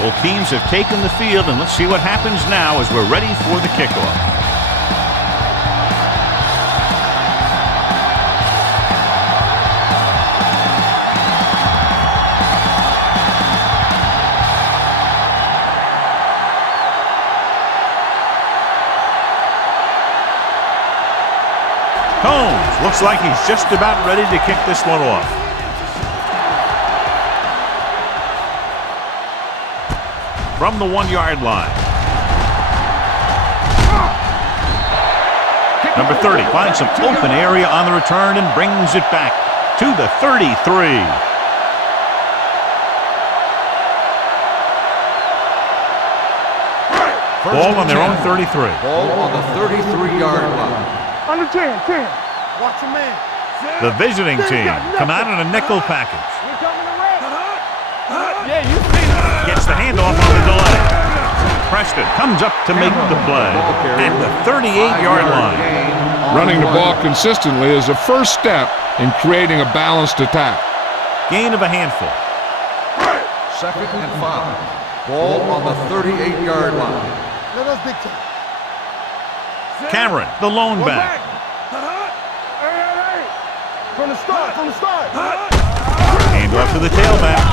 Both teams have taken the field, and let's see what happens now as we're ready for the kickoff. Combs looks like he's just about ready to kick this one off. From the 1-yard line. Number 30 finds some open area on the return and brings it back to the 33. Ball on their own 33. Ball on the 33-yard line. Under 10. Watch a man. The visiting team come out in a nickel package. Yeah, you see it. Gets the handoff on the delay. Preston comes up to make the play at the 38-yard line. Running the ball consistently is the first step in creating a balanced attack. Gain of a handful. 2nd and 5. Ball on the 38-yard line. Let us dictate. Cameron, the lone back. Hey. From the start. Handoff to the tailback.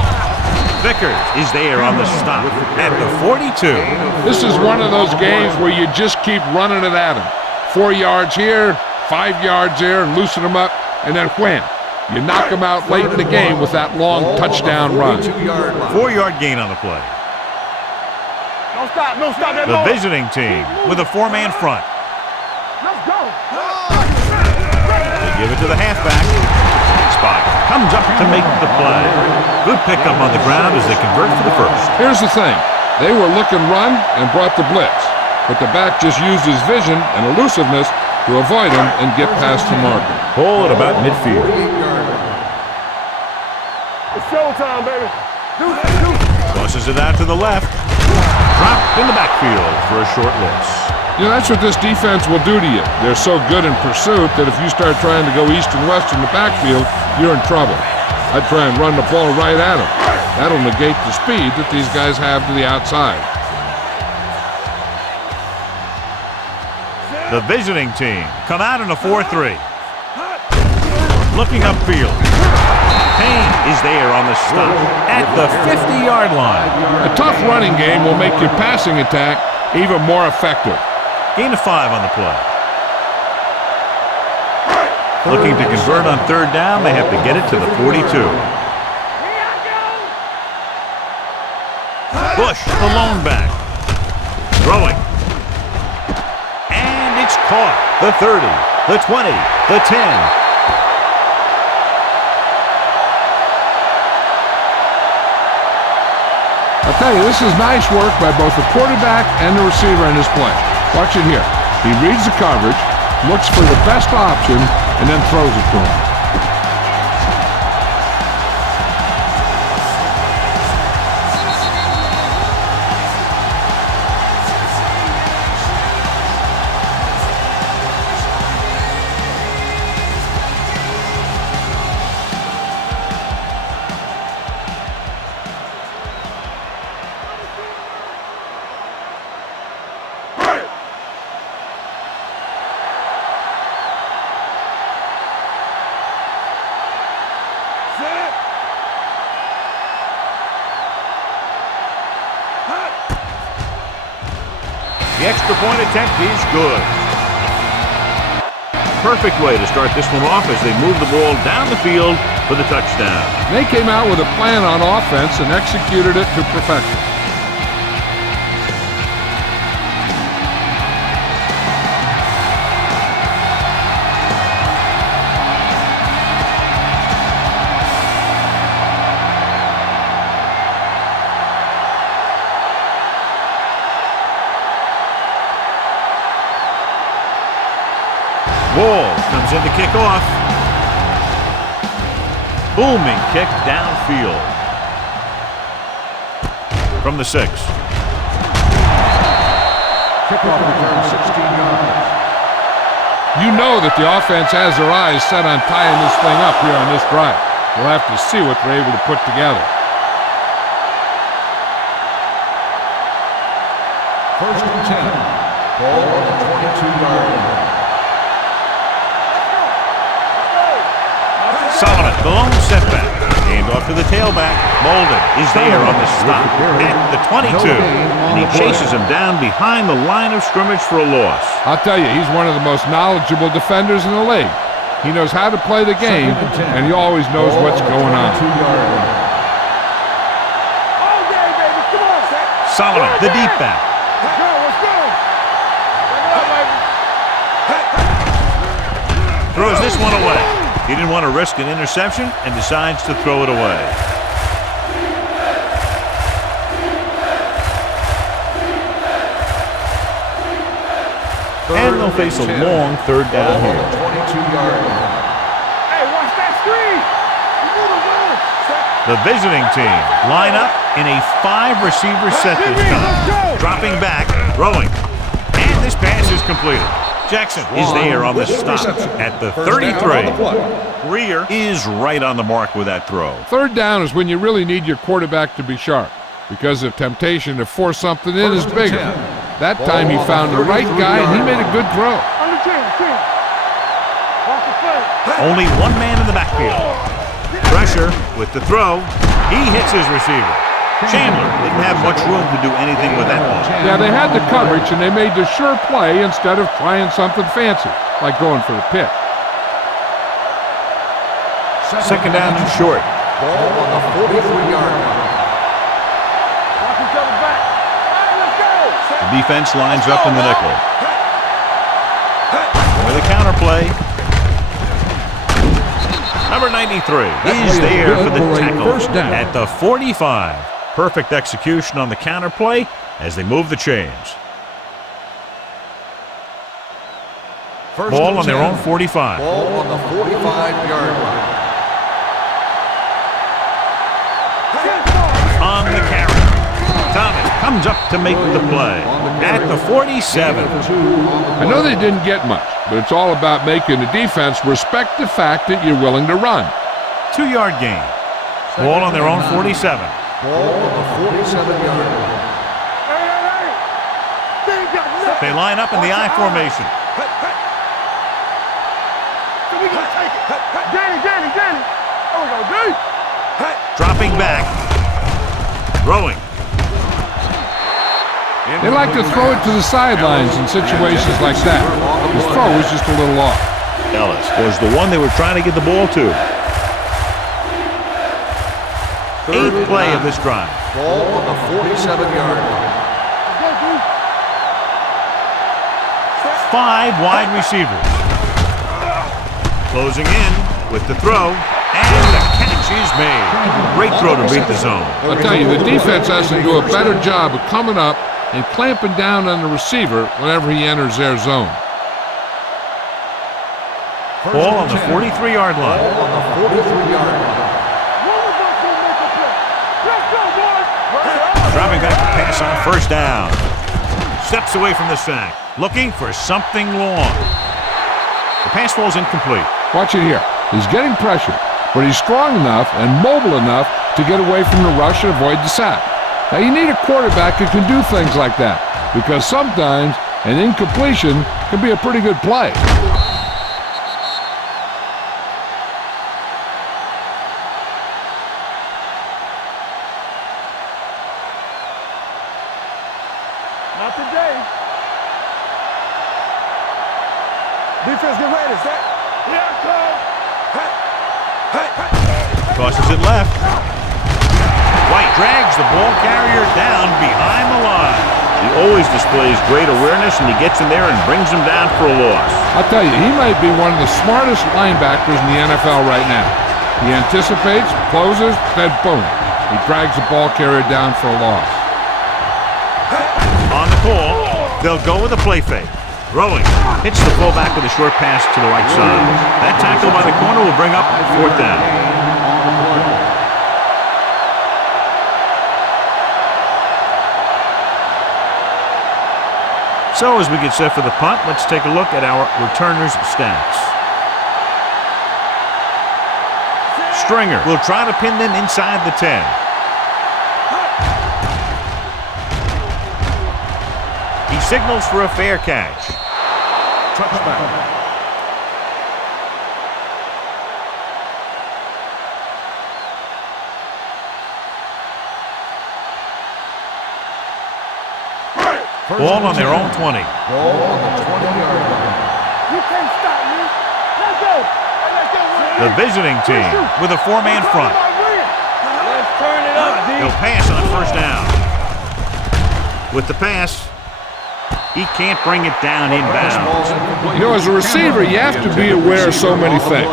Vickers is there on the stop at the 42. This is one of those games where you just keep running it at them. 4 yards here, 5 yards there, and loosen them up, and then wham. You knock them out late in the game with that long touchdown run. 4-yard gain on the play. Don't stop. The visiting team with a 4-man front. Let's go. They give it to the halfback. Spot comes up to make the play. Good pickup on the ground as they convert for the first. Here's the thing. They were looking run and brought the blitz, but the back just used his vision and elusiveness to avoid him and get past the marker. Ball at about midfield. It's showtime, baby. Tosses it out to the left. Dropped in the backfield for a short loss. You know, that's what this defense will do to you. They're so good in pursuit that if you start trying to go east and west in the backfield, you're in trouble. I'd try and run the ball right at them. That'll negate the speed that these guys have to the outside. The visiting team come out in a 4-3. Looking upfield. Payne is there on the stop at the 50-yard line. A tough running game will make your passing attack even more effective. Gain of 5 on the play. Looking to convert on 3rd down, they have to get it to the 42. Bush, the lone back. Throwing. And it's caught. The 30, the 20, the 10. I'll tell you, this is nice work by both the quarterback and the receiver in this play. Watch it here. He reads the coverage, looks for the best option, and then throws it to him. The extra point attempt is good. Perfect way to start this one off as they move the ball down the field for the touchdown. They came out with a plan on offense and executed it to perfection. Wall comes in to kick off. Booming kick downfield. From the 6. Kickoff return 16 yards. You know that the offense has their eyes set on tying this thing up here on this drive. We'll have to see what they're able to put together. First and 10. Ball on the 22-yard line. Solomon, the lone setback. Aimed off to the tailback. Molden is there on the stop at the 22. And he chases him down behind the line of scrimmage for a loss. I'll tell you, he's one of the most knowledgeable defenders in the league. He knows how to play the game, and he always knows what's going on. Solomon, the deep back. Throws this one away. He didn't want to risk an interception and decides to throw it away. And they'll face a long third down here. 22-yard line. Hey, watch that screen. The visiting team line up in a 5-receiver set this time. Dropping back, throwing. And this pass is completed. Jackson is there on the stop at the 33. Greer is right on the mark with that throw. Third down is when you really need your quarterback to be sharp, because the temptation to force something in is bigger. That time he found the right guy, and he made a good throw. Only one man in the backfield. Pressure with the throw. He hits his receiver. Chandler didn't have much room to do anything with that one. Yeah, they had the coverage, and they made the sure play instead of trying something fancy, like going for the pick. Second down and short. Ball on the 43-yard line. The defense lines up in the nickel. With a counter play. Number 93 is there for the tackle at the 45. Perfect execution on the counter play as they move the chains. Ball on their own 45. Ball on the 45-yard line. On the carry. Thomas comes up to make the play at the 47. I know they didn't get much, but it's all about making the defense respect the fact that you're willing to run. 2-yard gain. Ball on their own 47. Ball on the 47-yard line. They line up in the I formation. Danny. Oh, we go deep. Dropping back. Throwing. They like to throw it to the sidelines in situations like that. His throw was just a little off. Ellis was the one they were trying to get the ball to. 8th play of this drive. Ball on the 47-yard line. 5 wide receivers. Closing in with the throw, and the catch is made. Great throw to beat the zone. I'll tell you, the defense has to do a better job of coming up and clamping down on the receiver whenever he enters their zone. Ball on the 43-yard line. Ball on the 43-yard line. Dropping back to pass on first down. Steps away from the sack, looking for something long. The pass falls incomplete. Watch it here. He's getting pressure, but he's strong enough and mobile enough to get away from the rush and avoid the sack. Now, you need a quarterback who can do things like that, because sometimes an incompletion can be a pretty good play. Not today. Defense get ready, set. Yeah, coach. Tosses it left. White drags the ball carrier down behind the line. He always displays great awareness, and he gets in there and brings him down for a loss. I'll tell you, he might be one of the smartest linebackers in the NFL right now. He anticipates, closes, then boom. He drags the ball carrier down for a loss. On the call, they'll go with a play fake. Throwing. Hits the fullback with a short pass to the right side. That tackle by the corner will bring up 4th down. So as we get set for the punt, let's take a look at our returners' stats. Stringer will try to pin them inside the 10. 2 signals for a fair catch. Touchback. Ball on their own 20. Ball on the 20-yard line. You can't stop me. Let's go. Let's go. The visiting team with a four-man front. Let's turn it up, D. He'll pass on a first down. With the pass, he can't bring it down inbounds. You know, as a receiver, you have to be aware of so many things.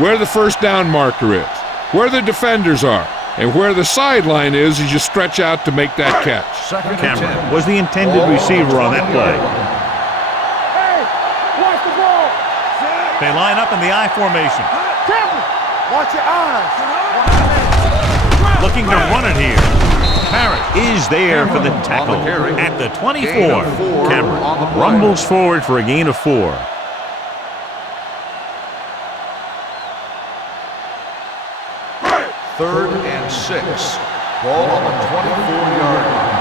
Where the first down marker is, where the defenders are, and where the sideline is as you stretch out to make that catch. Cameron was the intended receiver on that play. Hey, watch the ball. They line up in the I formation. Cameron, watch your eyes. Looking to run it here. Parrott is there for the tackle at the 24. Cameron rumbles forward for a gain of 4. Third and 6. Ball on the 24-yard line.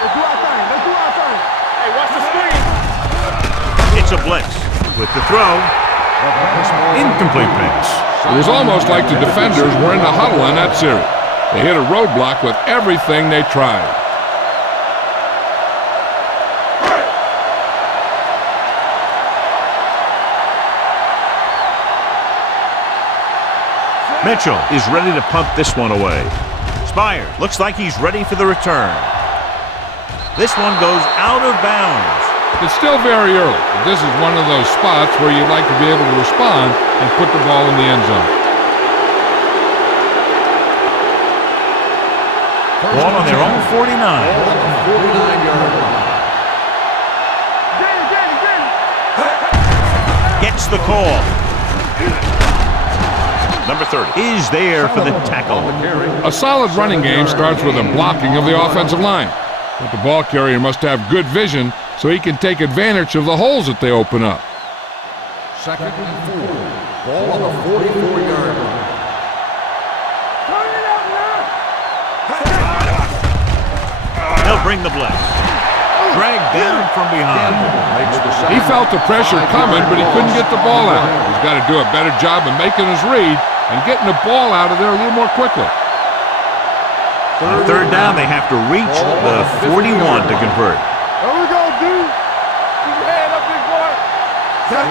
Let's do our thing. Let's do our thing. Hey, watch the screen. It's a blitz with the throw. Incomplete pass. It was almost like the defenders were in the huddle on that series. They hit a roadblock with everything they tried. Mitchell is ready to punt this one away. Spire looks like he's ready for the return. This one goes out of bounds. It's still very early, but this is one of those spots where you'd like to be able to respond and put the ball in the end zone. Ball on their own 49. Ball on the 49-yard line. Gets the call. Number 30 is there for the tackle. A solid running game starts with a blocking of the offensive line. But the ball carrier must have good vision so he can take advantage of the holes that they open up. Second and 4. Ball on the 44-yard line. Turn it up now. They'll bring the blitz. Dragged down from behind. He felt the pressure coming, but he couldn't get the ball out. He's got to do a better job of making his read and getting the ball out of there a little more quickly. On third down, they have to reach the 41 to convert. There we go, dude. Keep your head up, big boy.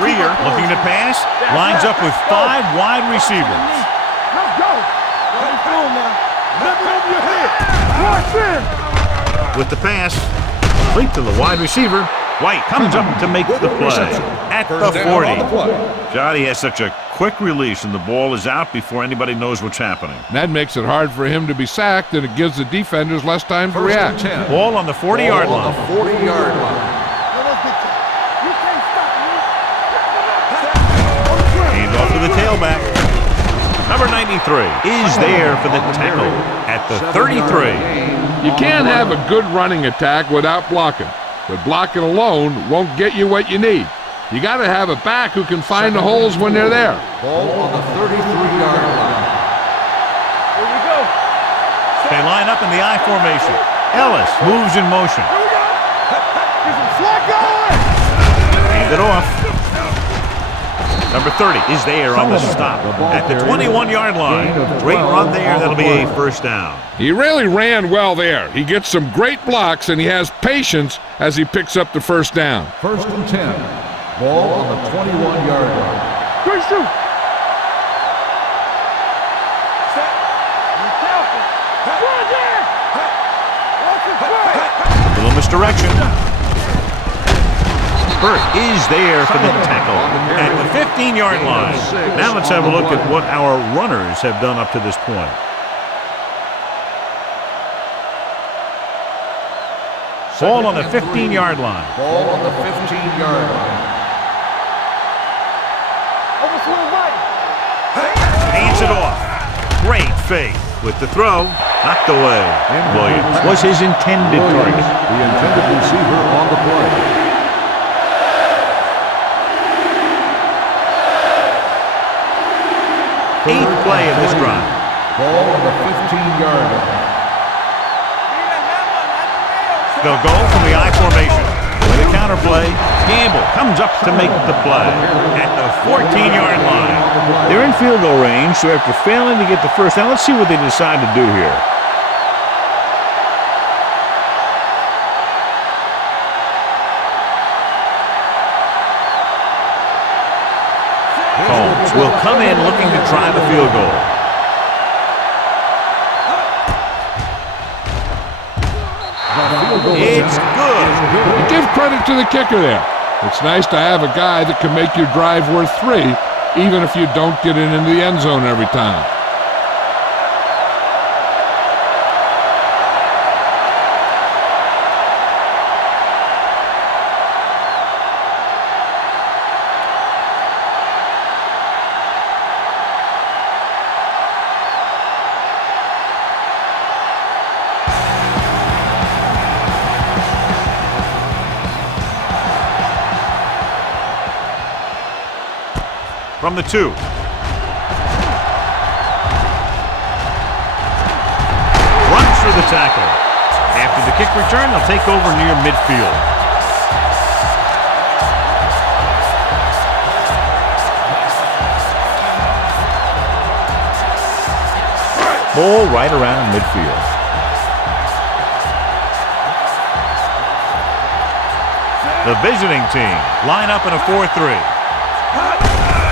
Rear, looking to pass, lines up with 5 wide receivers. Let's go. What you doing now? Lift it over your head. Watch in. With the pass, complete to the wide receiver. White comes up to make the play at the 40. Jody has such a quick release and the ball is out before anybody knows what's happening. That makes it hard for him to be sacked, and it gives the defenders less time to react. Ball on the 40-yard line. On the 40-yard line. You can't stop me. Hand off to the tailback. Number 93 is there for the tackle at the 33. You can't have a good running attack without blocking, but blocking alone won't get you what you need. You got to have a back who can find the holes when they're there. Ball on the 33-yard line. Here we go. They line up in the I formation. Ellis moves in motion. Here we go. Get some slack going. Hand it off. Number 30 is there on the stop at the 21-yard line. Great run there. That'll be a first down. He really ran well there. He gets some great blocks, and he has patience as he picks up the first down. First and 10. Ball on the 21-yard line. Good shoot. Set. Be careful. Run there. Watch it play. Little misdirection. Burt is there for the tackle at the 15-yard line. Now let's have a look at what our runners have done up to this point. Ball on the 15-yard line. Ball on the 15-yard line. Hands it off. Great fake with the throw. Knocked away. Williams was his intended target. The intended receiver on the play. Eighth play of this drive. Ball on the 15-yard line. They'll go from the I formation. With a count counter play. Gamble comes up to make the play at the 14-yard line. They're in field goal range, so after failing to get the first down, let's see what they decide to do here. Combs will come in looking to try the field goal. It's good. You give credit to the kicker there. It's nice to have a guy that can make your drive worth 3, even if you don't get it into the end zone every time. From the 2. Runs through the tackle. After the kick return, they'll take over near midfield. Ball right around midfield. The visiting team line up in a 4-3.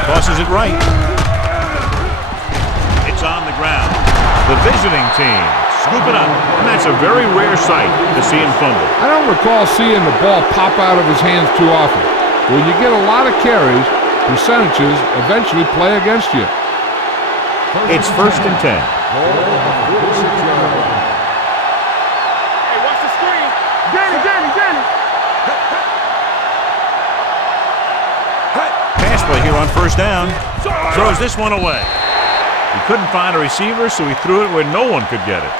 Tosses it right. It's on the ground. The visiting team scoop it up, and that's a very rare sight to see him fumble. I don't recall seeing the ball pop out of his hands too often. When you get a lot of carries, percentages eventually play against you. It's 1st and 10. Hey, watch the screen. Danny. Pass play here on 1st down. Throws this one away. He couldn't find a receiver, so he threw it where no one could get it.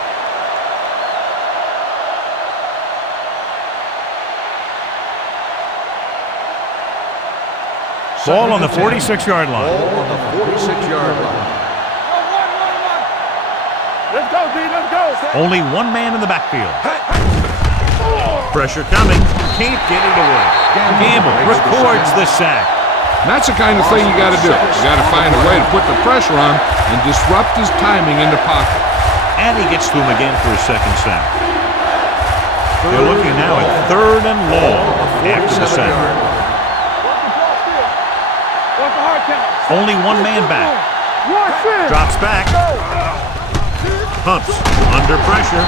Ball on the 46-yard line. Ball on the 46-yard line. Let's go, D. Let's go. Only one man in the backfield. Pressure coming. Can't get it away. Gamble records the sack. And that's the kind of thing you got to do. You got to find a way to put the pressure on and disrupt his timing in the pocket. And he gets to him again for his 2nd sack. They're looking now at 3rd and long after the sack. Only one man back. Drops back. Pumps under pressure.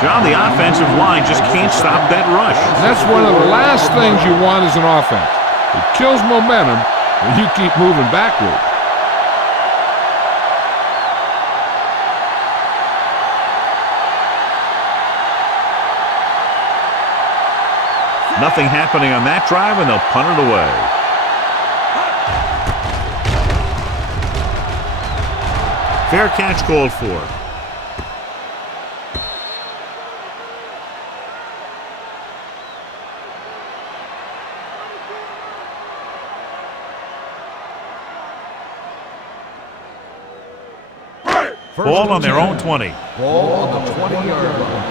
John, the offensive line just can't stop that rush. And that's one of the last things you want as an offense. It kills momentum when you keep moving backward. Nothing happening on that drive, and they'll punt it away. Fair catch called for. Ball on their own 20. Ball on the 20-yard line.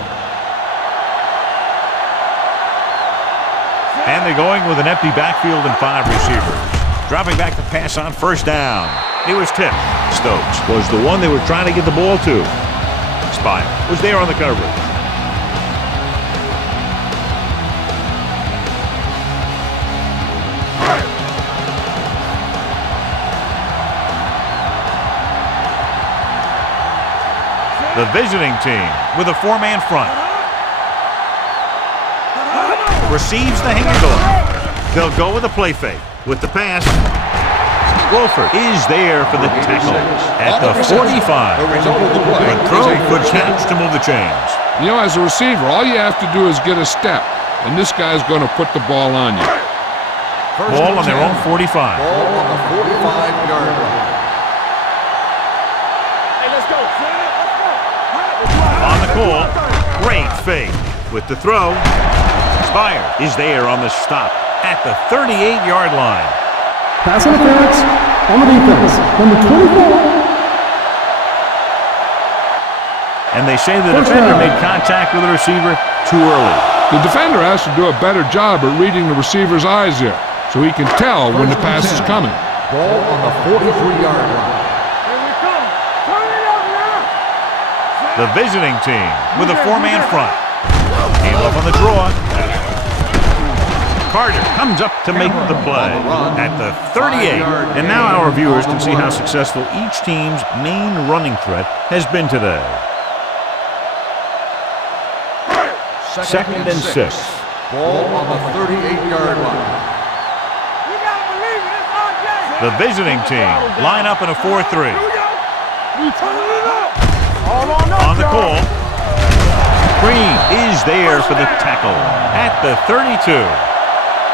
And they're going with an empty backfield and 5 receivers. Dropping back to pass on 1st down. It was tipped. Stokes was the one they were trying to get the ball to. Spire was there on the coverage. The visiting team with a 4-man front. Receives the handoff. They'll go with a play fake. With the pass, Wolford is there for the tackle at the 45. A throw could catch to move the chains. You know, as a receiver, all you have to do is get a step, and this guy's going to put the ball on you. Ball on their own 45. Ball on the 45-yard line. On the call, great fake. With the throw, Spire is there on the stop at the 38-yard line. Pass interference on the defense. Number 24. And they say the defender made contact with the receiver too early. The defender has to do a better job at reading the receiver's eyes there, so he can tell when the pass is coming. Ball on the 43-yard line. Here we come. Turn it up now. The visiting team with a four-man front. Came up on the draw. Carter comes up to make the play at the 38. And now our viewers can see how successful each team's main running threat has been today. Second and 6. Ball on the 38-yard line. You gotta believe it. It's our game. The visiting team line up in a 4-3. Here we go. We turning it up. All on up, On the y'all. call. Green is there for the tackle at the 32.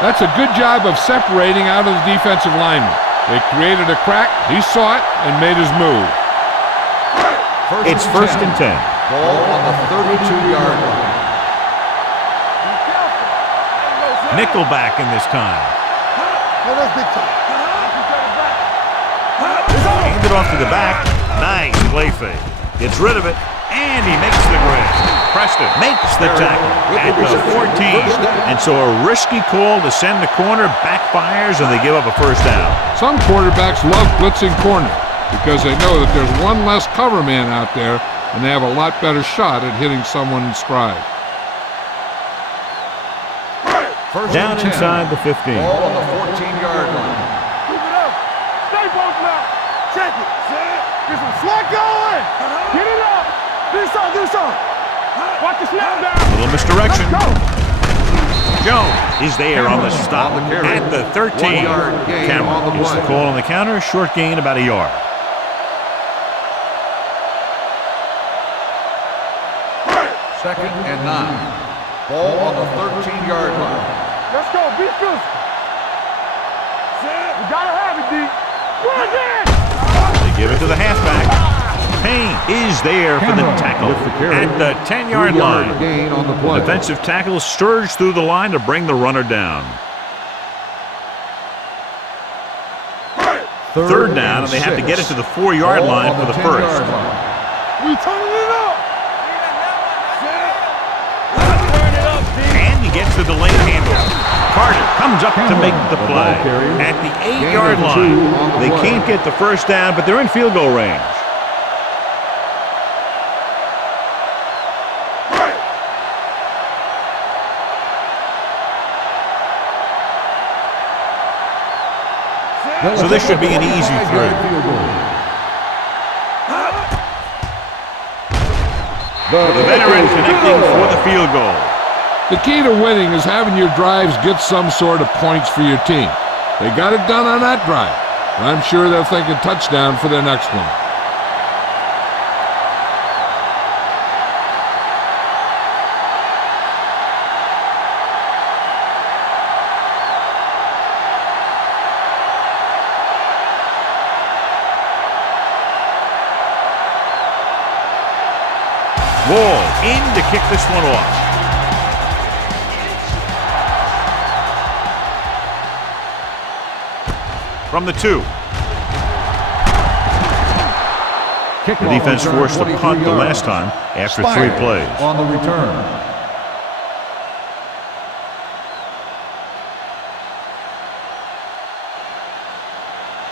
That's a good job of separating out of the defensive lineman. They created a crack, he saw it, and made his move. It's first and 10. Ball on the 32-yard line. Nickelback in this time. Yeah, that's big time. Hand it off to the back. Nice play fake. Gets rid of it, and he makes the grab. Preston makes the tackle at the 14. And so a risky call to send the corner backfires, and they give up a first down. Some quarterbacks love blitzing corner because they know that there's one less cover man out there, and they have a lot better shot at hitting someone in stride. First Down and 10. inside the 15. Ball on the 14-yard line. Keep it up. Stay both now. Check it. Get some slack going. Get it up. This on. Watch the snap down. Little misdirection. Let's go. Jones is there on the stop On the carry. at the 13. 1 yard gain on the Cameron gets the play. call on the counter. Short gain about a yard. Second and 9. Ball on the 13-yard line. Let's go. Be physical. We gotta have it, D. Run again. They give it to the halfback. Payne is there for the tackle at the 10-yard line. Gain on the play. Defensive tackle surged through the line to bring the runner down. Third down, and they have to get it to the 4-yard line for the first. We turning it up. And he gets the delayed handoff. Carter comes up to make the play at the 8-yard line. They can't get the first down, but they're in field goal range. So this should be an easy three. The veteran connecting for the field goal. The key to winning is having your drives get some sort of points for your team. They got it done on that drive. I'm sure they'll think a touchdown for their next one. Wall in to kick this one off. From the 2. The defense forced a punt the last time after 3 plays. On the return.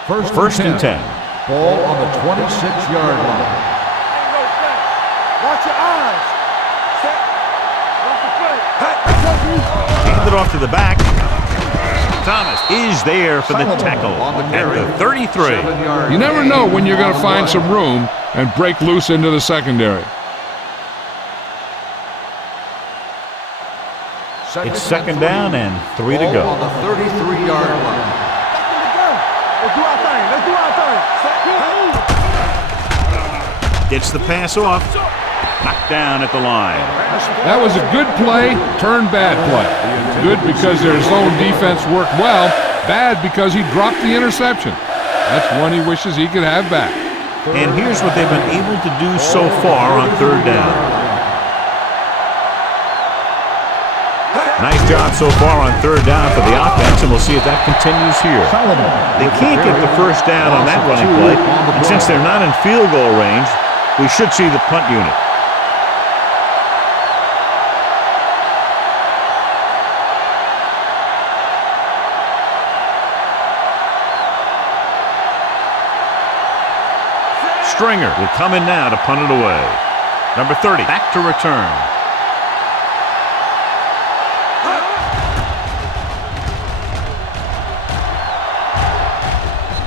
First and 10. Ball on the 26-yard line. Watch your eyes. Watch the play. Hand it off to the back. Thomas is there for the tackle at the 33. You never know when you're going to find some room and break loose into the secondary. It's second down and 3 to go. On the 33-yard line. Let's do our thing. Gets the pass off. Knocked down at the line. That was a good play, turned bad play. Good because their zone defense worked well, bad because he dropped the interception. That's one he wishes he could have back. And here's what they've been able to do so far on third down. Nice job so far on third down for the offense, and we'll see if that continues here. They can't get the first down on that running play, and since they're not in field goal range, we should see the punt unit. Stringer will come in now to punt it away. Number 30 back to return.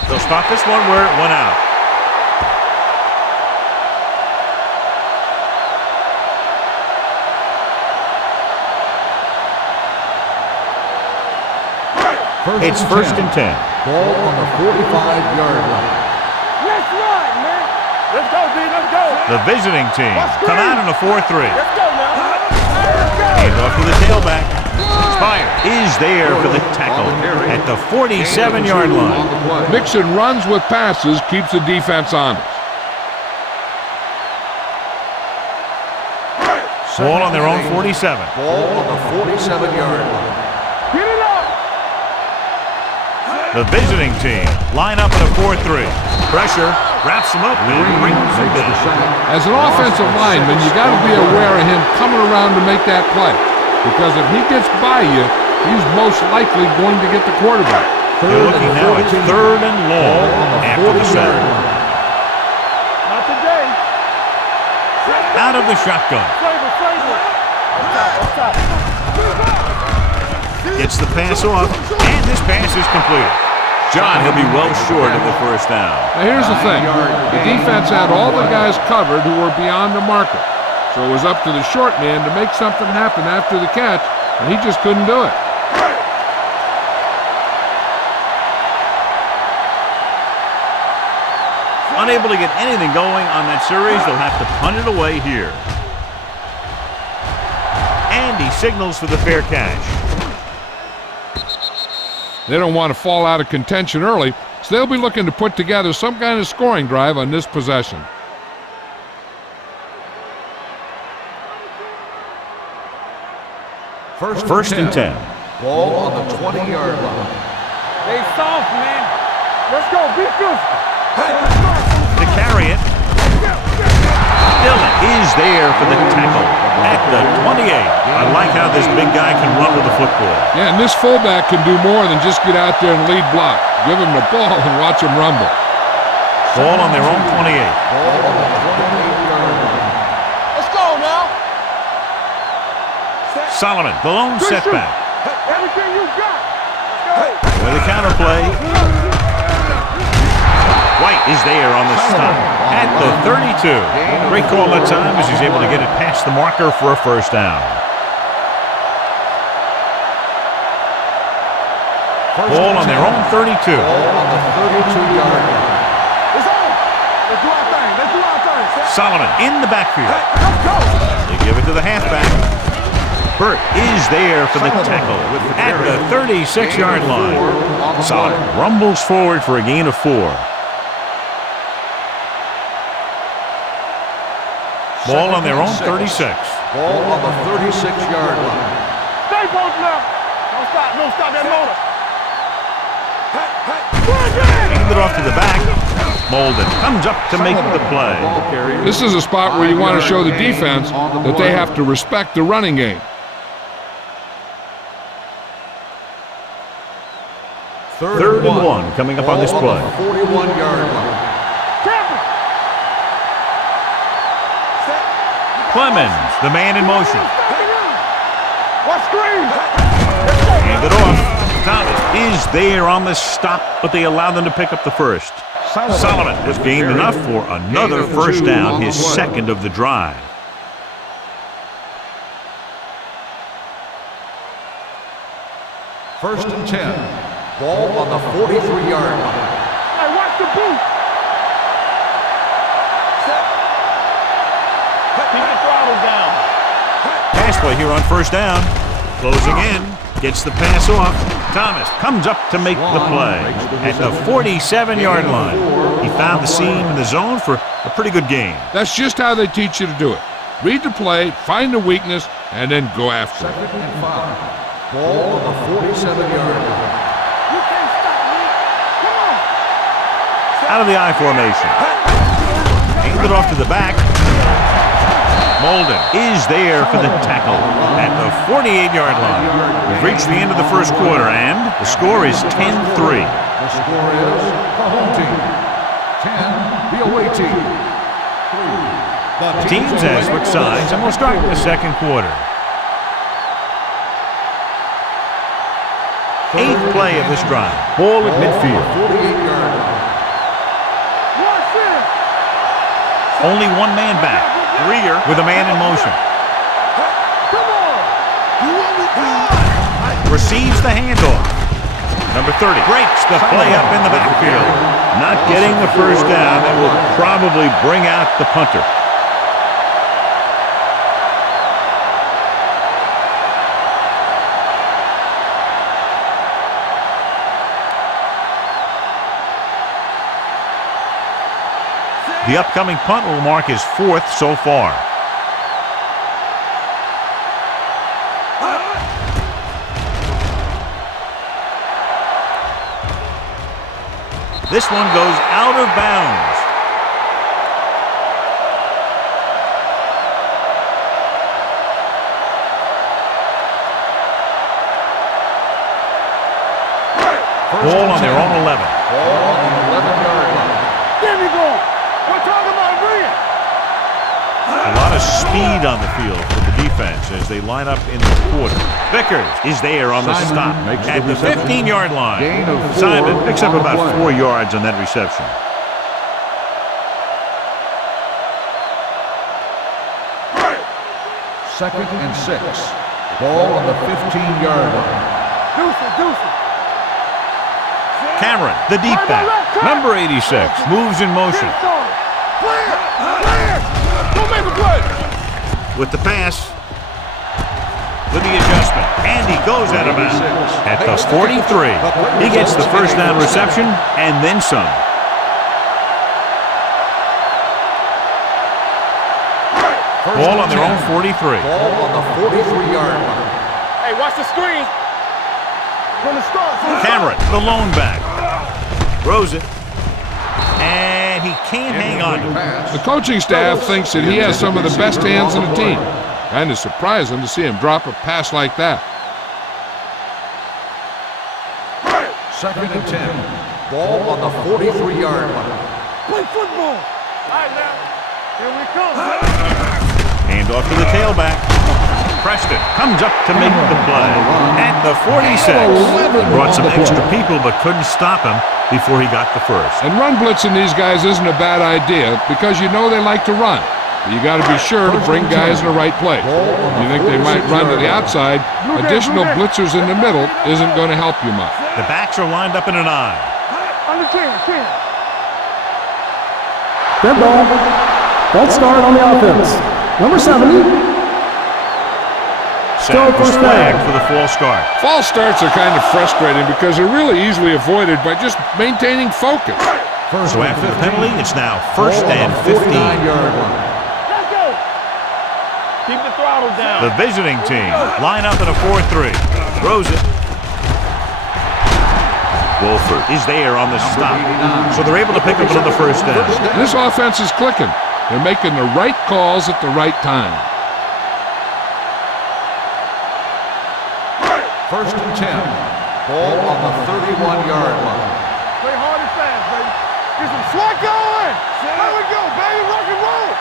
They'll stop this one where it went out. It's first and 10. Ball on the 45-yard line. Let's run, man. Let's go, D. Let's go. The visiting team come out in a 4-3. Let's go now. Let's go. Hands off to the tailback. Spire is there for the tackle at the 47-yard line. Mixing runs with passes keeps the defense honest. Ball on their own 47. Ball on the 47-yard line. Get it up. The visiting team line up in a 4-3. Pressure wraps them up and brings them in. As an offensive lineman, you got to be aware of him coming around to make that play. Because if he gets by you, he's most likely going to get the quarterback. They're looking now at 3rd and long after the set. Not today. Out of the shotgun. Flavor. Up top. Gets the pass off, and this pass is completed. John, he'll be well short of the first down. Now here's the thing. The defense had all the guys covered who were beyond the marker. So it was up to the short man to make something happen after the catch, and he just couldn't do it. Unable to get anything going on that series, they'll have to punt it away here. And he signals for the fair catch. They don't want to fall out of contention early, so they'll be looking to put together some kind of scoring drive on this possession. First and 10. Ball on the 20-yard line. They soft, man. Let's go. Be physical. To carry it. Dillon is there for the tackle at the 28. I like how this big guy can run with the football. Yeah, and this fullback can do more than just get out there and lead block. Give him the ball and watch him rumble. Ball on their own 28. Ball on the 28-yard line. Let's go now. Solomon, the lone setback. Everything you got. Let's go. With a counter play. White is there on the stop at the 32. Great call that time as he's able to get it past the marker for a first down. Ball on their own 32. Ball on the 32-yard line. It's on. Let's do our thing. Let's do our thing. Solomon in the backfield. Let's go. They give it to the halfback. Burt is there for the tackle at the 36-yard line. Solomon rumbles forward for a gain of 4. Ball on their own 36. Ball on the 36-yard line. Stay both now. Don't stop that motor. Hand it off to the back. Molden comes up to make the play. This is a spot where you want to show the defense that they have to respect the running game. Third and 1 coming up on this play. 41-yard line. Clemens, the man in motion. What screen? Hand it off. Thomas is there on the stop, but they allow them to pick up the first. Solomon has gained enough for another first down, his second of the drive. First and 10. Ball on the 43-yard line. Hey, watch the boot. Keep the throttle down. Pass play here on first down. Closing in. Gets the pass off. Thomas comes up to make the play at the 47-yard line. He found the seam in the zone for a pretty good game. That's just how they teach you to do it. Read the play, find the weakness, and then go after it. Second and 5. Ball on the 47-yard line. You can't stop me. Come on. Out of the I formation. Hand it off to the back. Molden is there for the tackle at the 48-yard line. We've reached the end of the first quarter, and the score is 10-3. The score is the home team 10, the away team. 3. Teams have switched sides, and we'll start the second quarter. 8th play of this drive. Ball at midfield. 48-yard line. Only one man back. Greer with a man in motion. Receives the handoff. Number 30 breaks the play up in the backfield. Not getting the first down. That will probably bring out the punter. The upcoming punt will mark his 4th so far. This one goes out of bounds. Ball on their own 11. Ball on the 11-yard line. There we go. We're talking about brilliant. A lot of speed on the field for the defense as they line up in the quarter. Vickers is there on the stop at the 15-yard line. Gain of 4 Simon picks up on the about play. 4 yards on that reception. Second and 6. Ball on the 15-yard line. Deuce. Cameron, the deep back, number 86, moves in motion. Clear. Don't make a play. With the pass, with the adjustment, and he goes out of bounds at the 43. He gets the first down reception and then some. Ball on their own 43. Ball on the 43-yard line. Hey, watch the screen. From the start. Cameron, the lone back, throws it, and he can't hang on to it. The coaching staff thinks that he has some of the best hands in the team. Kind of surprising to see him drop a pass like that. Second and 10. Ball on the 43-yard line. Play football. All right, now. Here we come. Hand off to the tailback. Preston comes up to make the play at the 46. Brought some extra people but couldn't stop him before he got the first. And run blitzing these guys isn't a bad idea because you know they like to run. But you got to be sure to bring guys in the right place. You think they might run to the outside, additional blitzers in the middle isn't going to help you much. The backs are lined up in an eye. Under 10. Dead ball. False start on the offense. Number 70. Sack was flagged for the false start. False starts are kind of frustrating because they're really easily avoided by just maintaining focus. So after the penalty, it's now first and 15. 49-yard line. Let's go. Keep the throttle down. The visiting team line up in a 4-3. Throws it. Wolford is there on the stop. So they're able to pick up another first down. This offense is clicking. They're making the right calls at the right time. First and 10. Ball on the 31-yard line. Play hard and fast, baby. Get some swat going. There we go, baby. Rock and roll.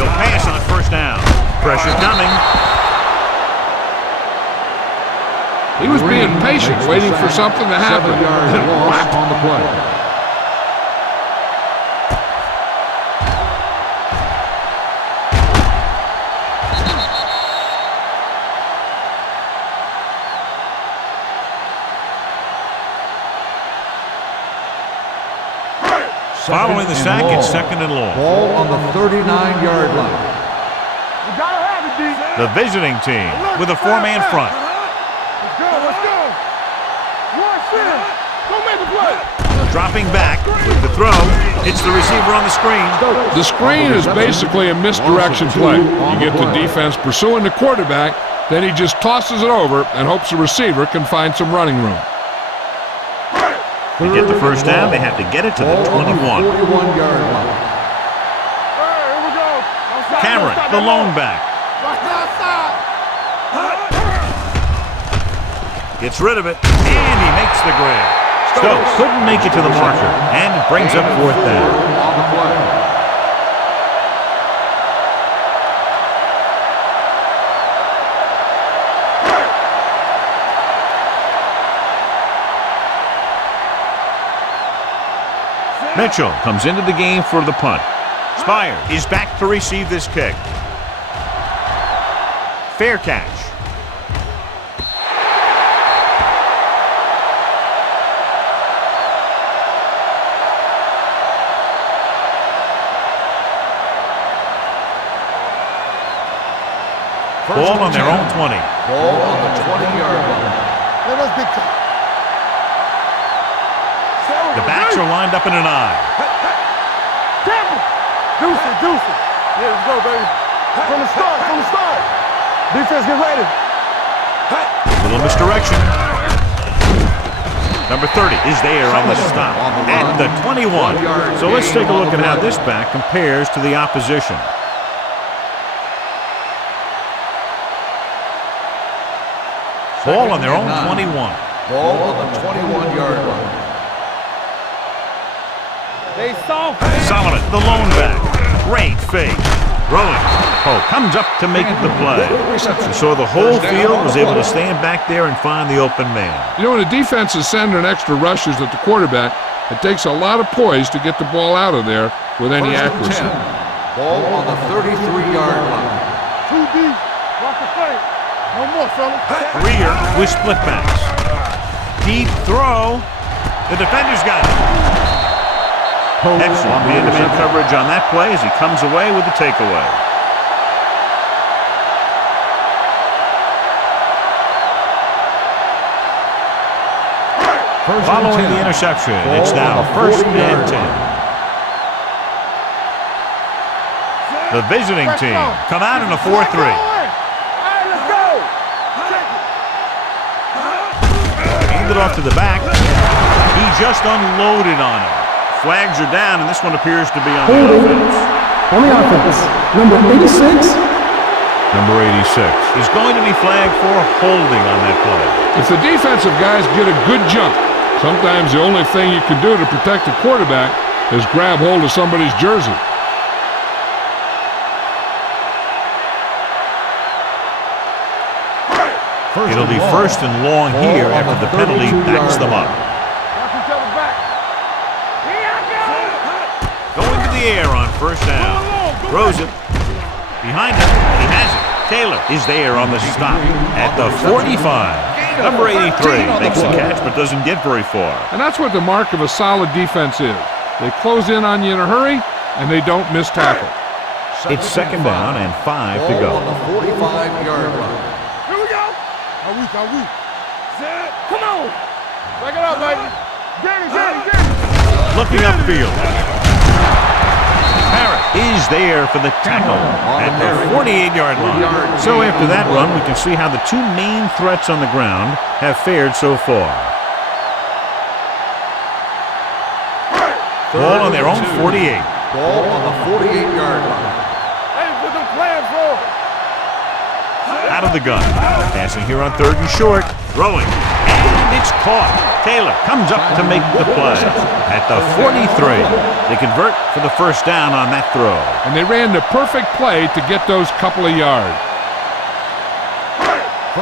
They'll pass on first down. Pressure coming. He was being patient, waiting for something to happen. 7-yard loss on the play. Following the sack, it's second and long. Ball on the 39-yard line. You gotta have it, D. The visiting team with a 4-man front. Let's go. Watch this. Don't make a play. Dropping back with the throw. It's the receiver on the screen. The screen is basically a misdirection play. You get the defense pursuing the quarterback, then he just tosses it over and hopes the receiver can find some running room. To get the first down, they have to get it to the 21. 41-yard line. Here we go. Outside, Cameron, outside, the lone back. Outside. Gets rid of it, and he makes the grab. Stokes couldn't make it to the marker, and it brings up fourth down. On the play. Mitchell comes into the game for the punt. Spire is back to receive this kick. Fair catch. Ball on their own 20. Ball on the 20-yard line. Let us big time. The backs are lined up in an eye. Deuce it, deuce it. Yeah, let's go, baby. From the start, from the start. Defense, get ready. Little misdirection. Number 30 is there on the stop at the 21. So let's take a look at how this back compares to the opposition. Ball on their own 21. Ball on the 21-yard line. They soft. Solomon, the lone back. Great fake. Throwing. Oh, comes up to make the play. So the whole field was able to stand back there and find the open man. You know, when a defense is sending extra rushers at the quarterback, it takes a lot of poise to get the ball out of there with any accuracy. Ball on the 33-yard line. Too deep. Watch the fake. No more, fella. Rear with split backs. Deep throw. The defender's got it. Excellent man-to-man coverage on that play as he comes away with the takeaway. Following the interception, it's now first and 10. The visiting team come out in a 4-3. All right, let's go. Hand it off to the back. He just unloaded on him. Flags are down, and this one appears to be on the offense. On the offense, number 86. Number 86 is going to be flagged for holding on that play. If the defensive guys get a good jump, sometimes the only thing you can do to protect the quarterback is grab hold of somebody's jersey. It'll be first and long here after the penalty backs them up. Watch each other back. Going to the air on first down. Throws it. Behind him, he has it. Taylor is there on the stop at the 45. Number 83 makes the catch but doesn't get very far. And that's what the mark of a solid defense is. They close in on you in a hurry, and they don't miss tackle. It's second down and 5 to go. Ball on the 45-yard line. Here we go. I'm weak, I'm weak. Come on. Back it up, baby. Get it. Looking upfield. Parrott is there for the tackle at the 48-yard line. So after that run, we can see how the two main threats on the ground have fared so far. Ball on their own 48. Ball on the 48-yard line. Hey, put them plans for. Out of the gun. Passing here on third and short. Throwing. And it's caught. Taylor comes up to make the play at the 43. They convert for the first down on that throw. And they ran the perfect play to get those couple of yards.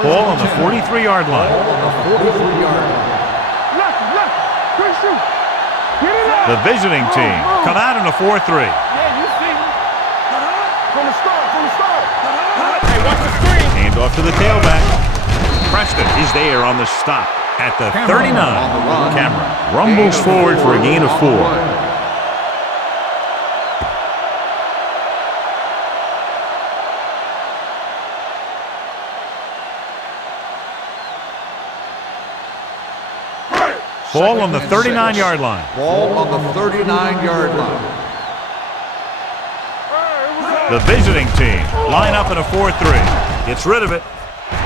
Ball on the 43-yard line. Ball on the 43-yard line. Left, quick shoot. Get it out. The visiting team come out in a 4-3. Yeah, you see me. From the start. Hey, watch the screen. Hand off to the tailback. Preston is there on the stop at the 39. Cameron rumbles forward for a gain of 4. Ball on the 39-yard line. Ball on the 39-yard line. The visiting team line up in a 4-3. Gets rid of it.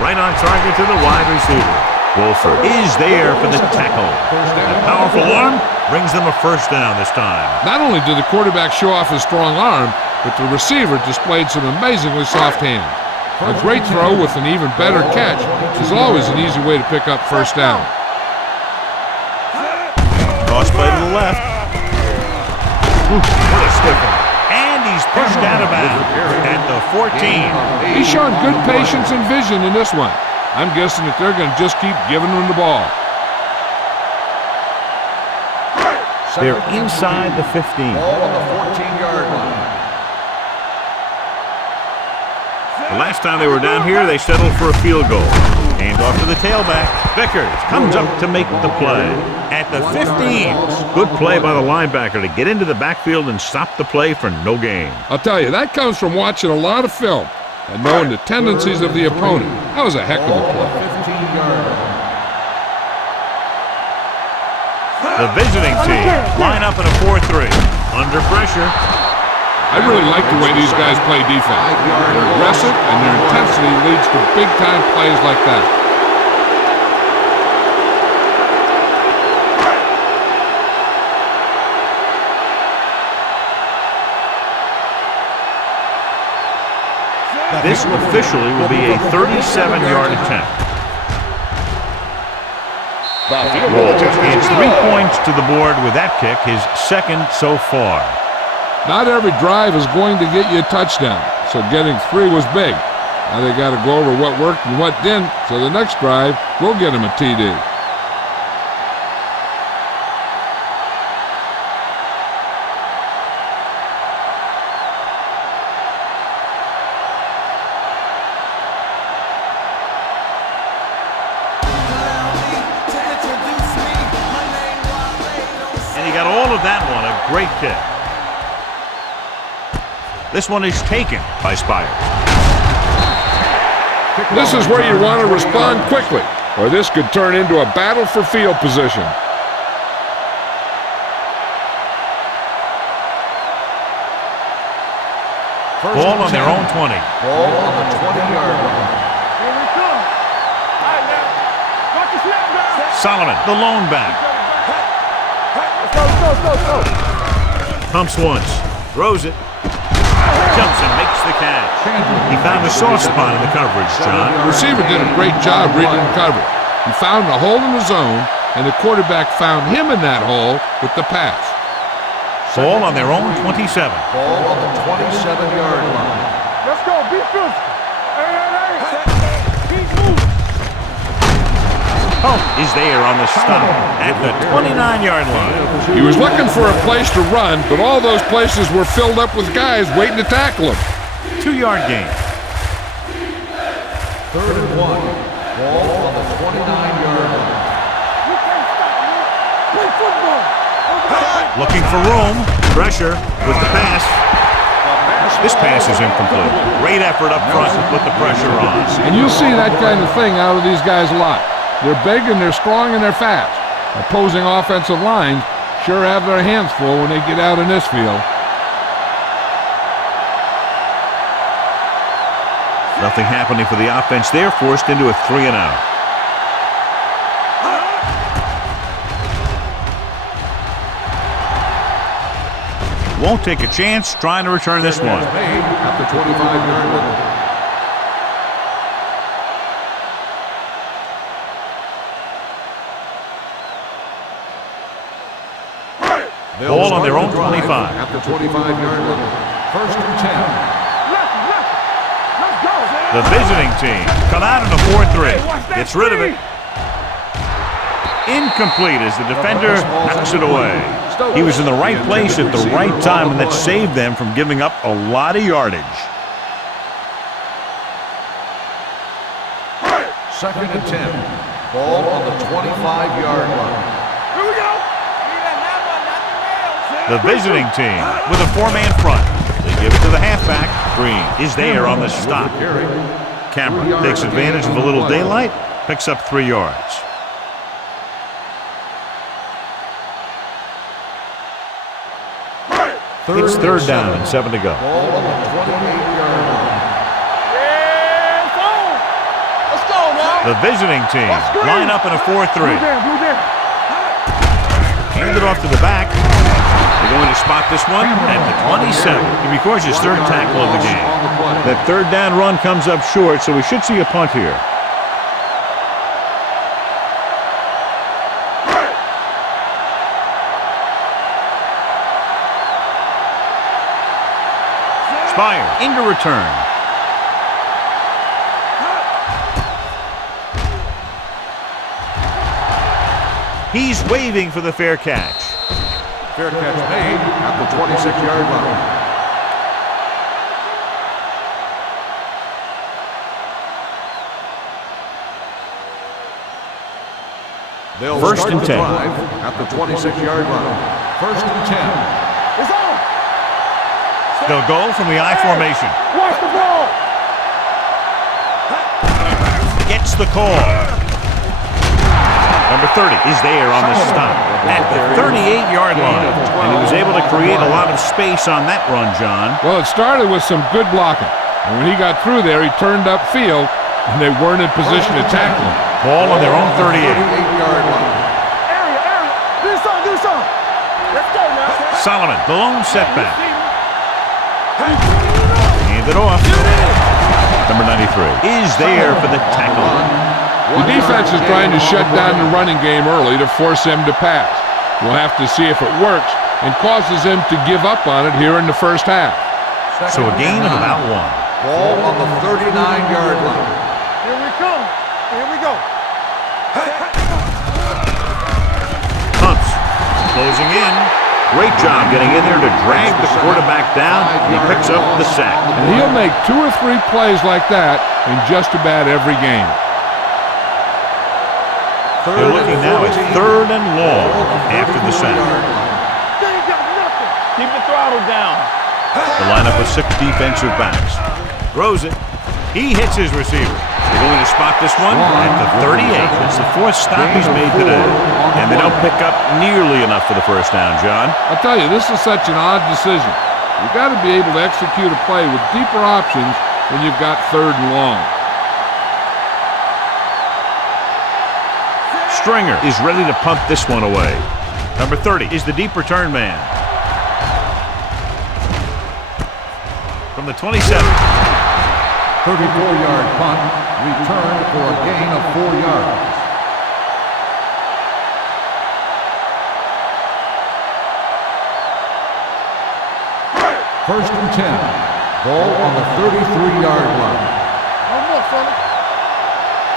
Right on target to the wide receiver. Wolford is there for the tackle. A powerful arm brings them a first down this time. Not only did the quarterback show off his strong arm, but the receiver displayed some amazingly soft hands. A great throw with an even better catch is always an easy way to pick up first down. Cross play to the left. What a stiff one. And he's pushed out of bounds at the 14. He's shown good patience and vision in this one. I'm guessing that they're going to just keep giving him the ball. They're inside the 15. Ball on the 14-yard line. The last time they were down here, they settled for a field goal. Hand off to the tailback. Vickers comes up to make the play. At the 15. Good play by the linebacker to get into the backfield and stop the play for no gain. I'll tell you, that comes from watching a lot of film and knowing the tendencies of the opponent. That was a heck of a play. 15-yard line. The visiting team line up in a 4-3. Under pressure. I really like the way these guys play defense. They're aggressive, and their intensity leads to big-time plays like that. This officially will be a 37-yard attempt. Wolf adds 3 points to the board with that kick, his second so far. Not every drive is going to get you a touchdown, so getting 3 was big. Now they got to go over what worked and what didn't, so the next drive will get them a TD. And he got all of that one, a great kick. This one is taken by Spires. This is where you want to respond quickly, or this could turn into a battle for field position. Ball on their own 20. Ball on the 20-yard line. Here we come. All right, now. Watch the snap down. Solomon, the lone back. Let's go. Pumps once, throws it. Jumps and makes the catch. He found a soft spot in the coverage, John. The receiver did a great job reading the coverage. He found a hole in the zone, and the quarterback found him in that hole with the pass. Ball on their own 27. Ball on the 27-yard line. Let's go. Be physical. Hey. Keep moving. Hope is there on the stop at the 29-yard line. He was looking for a place to run, but all those places were filled up with guys waiting to tackle him. 2-yard gain. 3rd and 1. Ball on the 29-yard line. You can't stop, man. Play football. Looking for room. Pressure with the pass. This pass is incomplete. Great effort up front to put the pressure on. And you'll see that kind of thing out of these guys a lot. They're big and they're strong and they're fast. Opposing offensive lines sure have their hands full when they get out in this field. Nothing happening for the offense. They're forced into a 3-and-out. Won't take a chance trying to return this one. At the 25-yard line. Ball on their own 25. At the 25-yard line. 1st and 10. Let's go. The visiting team come out in a 4-3. Gets rid of it. Incomplete as the defender knocks it away. He was in the right place at the right time, and that saved them from giving up a lot of yardage. 2nd and 10. Ball on the 25-yard line. Here we go. The visiting team with a 4-man front. They give it to the halfback. Green is there on the stop. Cameron takes advantage of a little daylight, picks up 3 yards. It's 3rd down and 7 to go. Ball on the 28-yard line. Yeah, it's on. Let's go now. The visiting team line up in a 4-3. Blue down. Hand it off to the back. They're going to spot this one at the 27. He records his 3rd tackle of the game. That 3rd down run comes up short, so we should see a punt here. expired. Into return. He's waving for the fair catch. Fair catch made at the 26-yard line. They'll First start and the 10. drive at the 26-yard line. First and 10. It's on. They'll go from the I formation. Watch the ball. Gets the call. Number 30 is there on the stop at the 38-yard line. And he was able to create a lot of space on that run, John. Well, it started with some good blocking. And when he got through there, he turned upfield, and they weren't in position to tackle him. Ball on their own 38. 38-yard line. Area. Do something. Let's go now. Solomon, the lone setback. Hand it off. Number 93 is there for the tackle. The defense is trying to shut down the running game early to force him to pass. We'll have to see if it works and causes him to give up on it here in the first half. So a gain of about 1. Ball on the 39-yard line. Here we come. Here we go. Hunts closing in. Great job getting in there to drag the quarterback down. He picks up the sack. And he'll make 2 or 3 plays like that in just about every game. They're looking now at 3rd and long after the sack. They ain't got nothing. Keep the throttle down. The lineup with 6 defensive backs. Throws it. He hits his receiver. They're going to spot this one at the 38. It's the 4th stop he's made today. And they don't pick up nearly enough for the first down, John. I'll tell you, this is such an odd decision. You've got to be able to execute a play with deeper options when you've got 3rd and long. Stringer is ready to punt this one away. Number 30 is the deep return man. From the 27. 34-yard punt, returned for a gain of 4 yards. First and 10. Ball on the 33-yard line. No more, fella.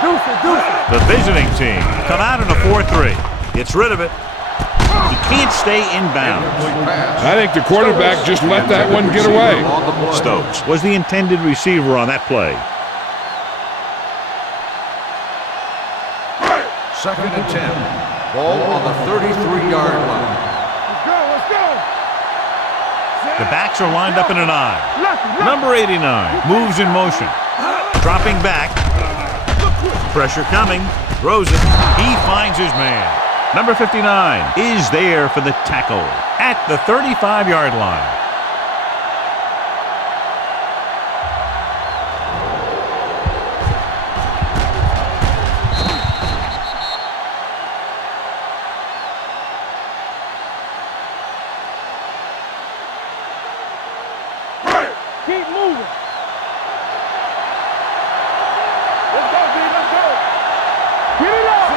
Deuce it. The visiting team come out in a 4-3. Gets rid of it. He can't stay in bounds. I think the quarterback just let that one get away. Stokes was the intended receiver on that play. Second and 10. Ball on the 33-yard line. Let's go. The backs are lined up in an I. Lucky. Number 89 moves in motion. Dropping back. Pressure coming. Throws it. He finds his man. Number 59 is there for the tackle at the 35-yard line. Keep moving. Let's go, D. Let's go. Get it up.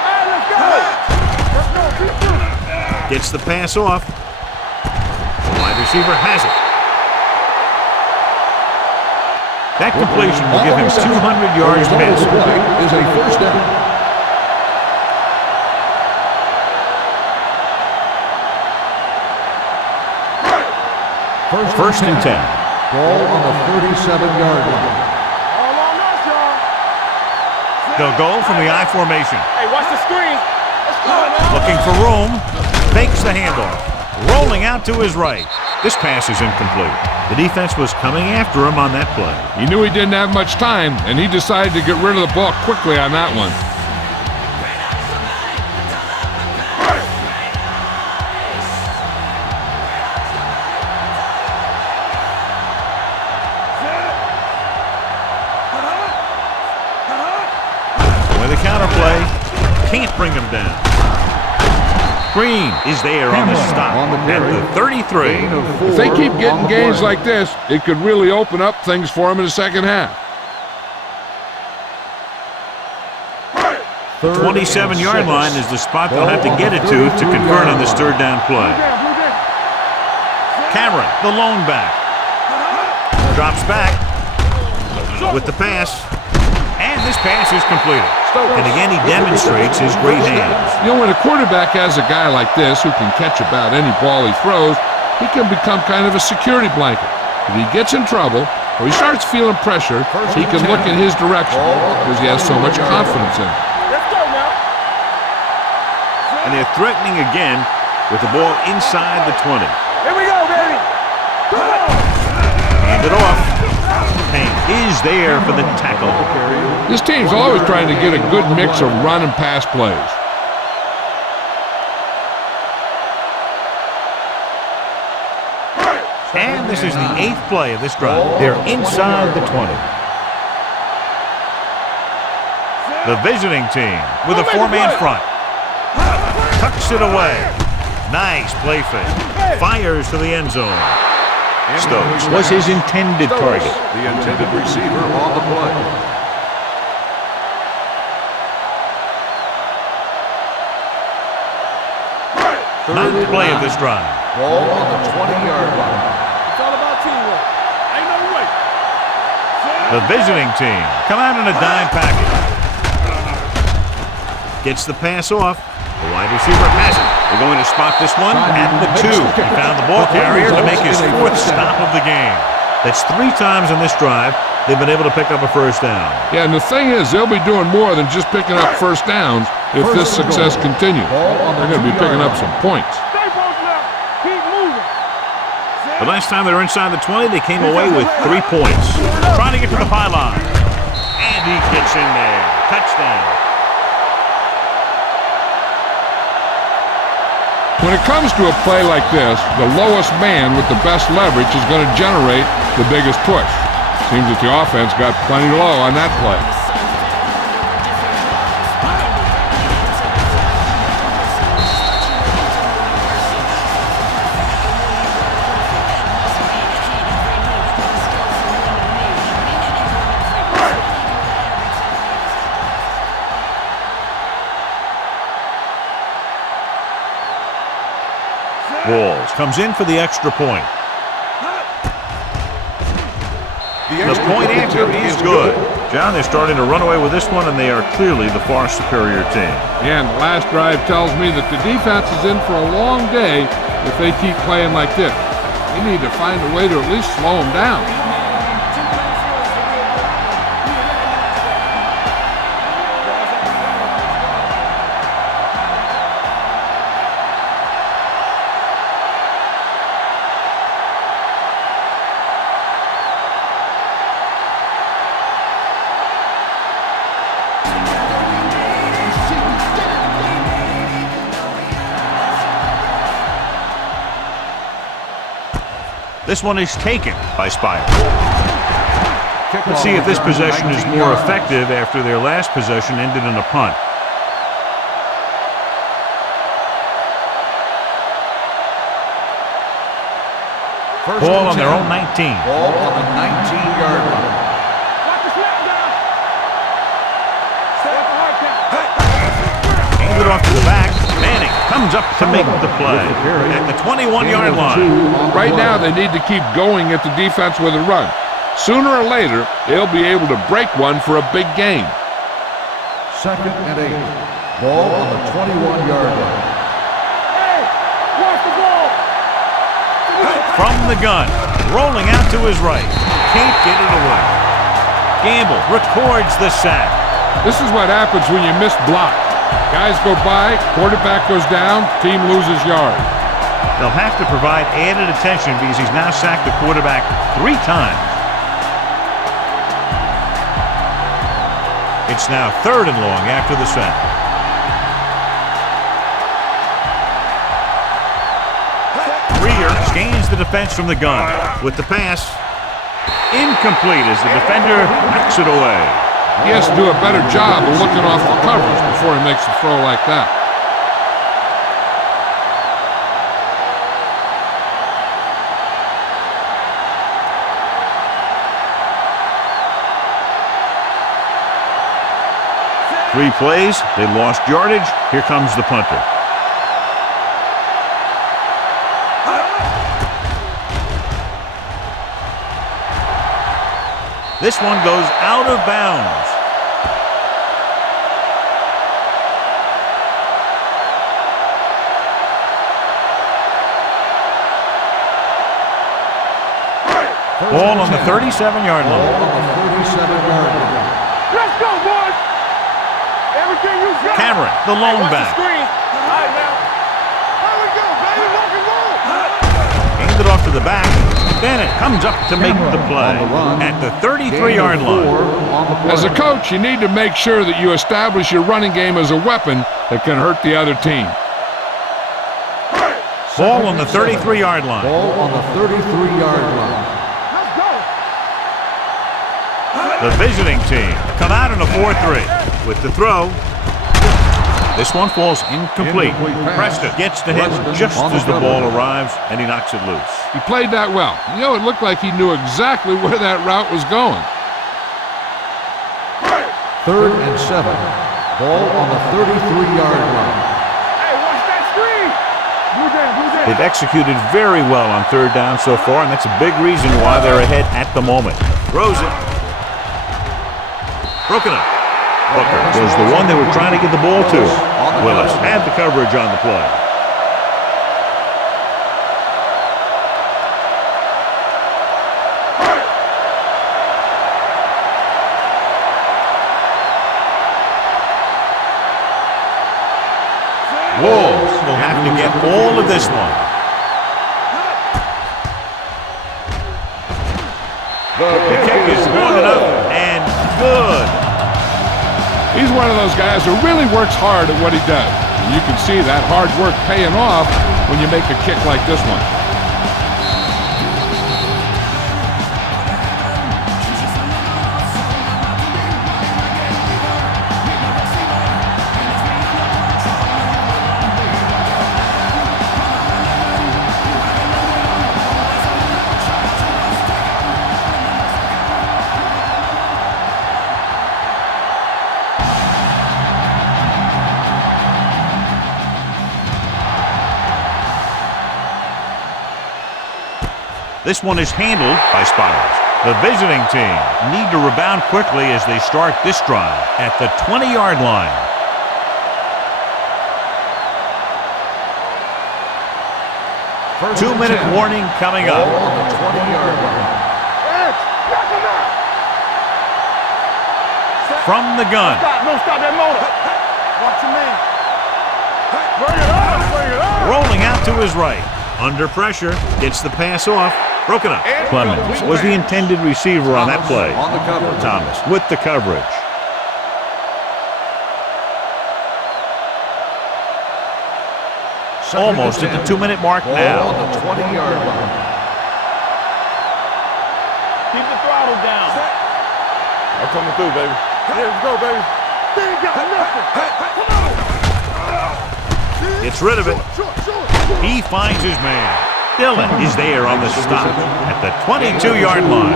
Hey, let's go. Let's go. Keep moving. Gets the pass off. The wide receiver has it. That completion will give him 200 yards passing. Play is a first down. First and 10. Ball on the 37-yard line. All on us, y'all. They'll go from the I formation. Hey, watch the screen. Let's go, man. Looking for room. Fakes the handoff. Rolling out to his right. This pass is incomplete. The defense was coming after him on that play. He knew he didn't have much time, and he decided to get rid of the ball quickly on that one. With a counterplay, can't bring him down. Green is there on the stop at the 33. If they keep getting gains like this, it could really open up things for him in the second half. 27-yard line is the spot they'll have to get it to convert on this 3rd down play. Cameron, the lone back. Drops back with the pass. And this pass is completed. And again, he demonstrates his great hands. You know, when a quarterback has a guy like this who can catch about any ball he throws, he can become kind of a security blanket. If he gets in trouble or he starts feeling pressure, he can look in his direction because he has so much confidence in him. Let's go now. And they're threatening again with the ball inside the 20. Here we go, baby. Come on. Hand it off. Payne is there for the tackle. This team's always trying to get a good mix of run and pass plays. And this is the 8th play of this drive. They're inside the 20. The visiting team with a 4-man front. Tucks it away. Nice play fake. Fires to the end zone. Stokes was his intended target. The intended receiver on the play. Ninth play of this drive. Ball on the 20-yard line. It's all about teamwork. Ain't no way. The visiting team come out in a dime package. Gets the pass off. The wide receiver has it. They're going to spot this one at the 2. He found the ball carrier to make his 4th stop of the game. That's 3 times in this drive they've been able to pick up a first down. Yeah, and the thing is, they'll be doing more than just picking up first downs if this success continues. They're going to be picking up some points. Stay both left. Keep moving. The last time they were inside the 20, they came away with 3 points. Trying to get to the pylon. And he gets in there. Touchdown. When it comes to a play like this, the lowest man with the best leverage is going to generate the biggest push. Seems that the offense got plenty low on that play. Walls comes in for the extra point. The point answer is good. John, they're starting to run away with this one, and they are clearly the far superior team. Yeah, and the last drive tells me that the defense is in for a long day if they keep playing like this. They need to find a way to at least slow them down. This one is taken by Spire. Let's see if this possession is more effective after their last possession ended in a punt. Ball on their own 19. Ball on the 19-yard line. Watch the snap down. Stay at the hard count. Hand it off to the back. Manning comes up to make the play at the 21-yard line. Right now, they need to keep going at the defense with a run. Sooner or later, they'll be able to break one for a big gain. 2nd and 8. Ball on the 21-yard line. Hey, watch the ball. From the gun, rolling out to his right. Can't get it away. Gamble records the sack. This is what happens when you miss block. Guys go by, quarterback goes down, team loses yard. They'll have to provide added attention because he's now sacked the quarterback 3 times. It's now 3rd and long after the sack. Rear scans the defense from the gun with the pass. Incomplete as the defender knocks it away. He has to do a better job of looking off the coverage before he makes a throw like that. Three plays, they lost yardage. Here comes the punter. This one goes out of bounds. Ball on the 37-yard line. Ball on the 37-yard line. Let's go, boys. Everything you got. Cameron, the lone back. All right, now. Here we go, baby. Rock and roll. Hands it off to the back. Bennett comes up to make the play at the 33-yard line. As a coach, you need to make sure that you establish your running game as a weapon that can hurt the other team. Ball on the 33-yard line. Ball on the 33-yard line. The visiting team come out in a 4-3 with the throw. This one falls incomplete. Preston gets to him just as the ball arrives, and he knocks it loose. He played that well. You know, it looked like he knew exactly where that route was going. 3rd and 7. Ball on the 33-yard line. Hey, watch that screen. Blue Jays. They've executed very well on 3rd down so far, and that's a big reason why they're ahead at the moment. Throws it. Broken up. Booker was the one they were trying to get the ball to. Willis had the coverage on the play. Wolves will have to get all of this one. The kick is good enough and good. He's one of those guys who really works hard at what he does. And you can see that hard work paying off when you make a kick like this one. This one is handled by spotters. The visiting team need to rebound quickly as they start this drive at the 20-yard line. Two-minute warning coming up. Ball on the 20-yard line. From the gun. Stop that motor. Watch your man. Bring it up. Bring it up. Rolling out to his right. Under pressure. Gets the pass off. Broken up. Clemens was the intended receiver on that play. On the coverage. Thomas with the coverage. Almost at the 2-minute mark now. Ball on the 20-yard line. Keep the throttle down. I'm coming through, baby. Let's go, baby. They ain't got nothing. Gets rid of it. He finds his man. Dillon is there on the stop at the 22-yard line.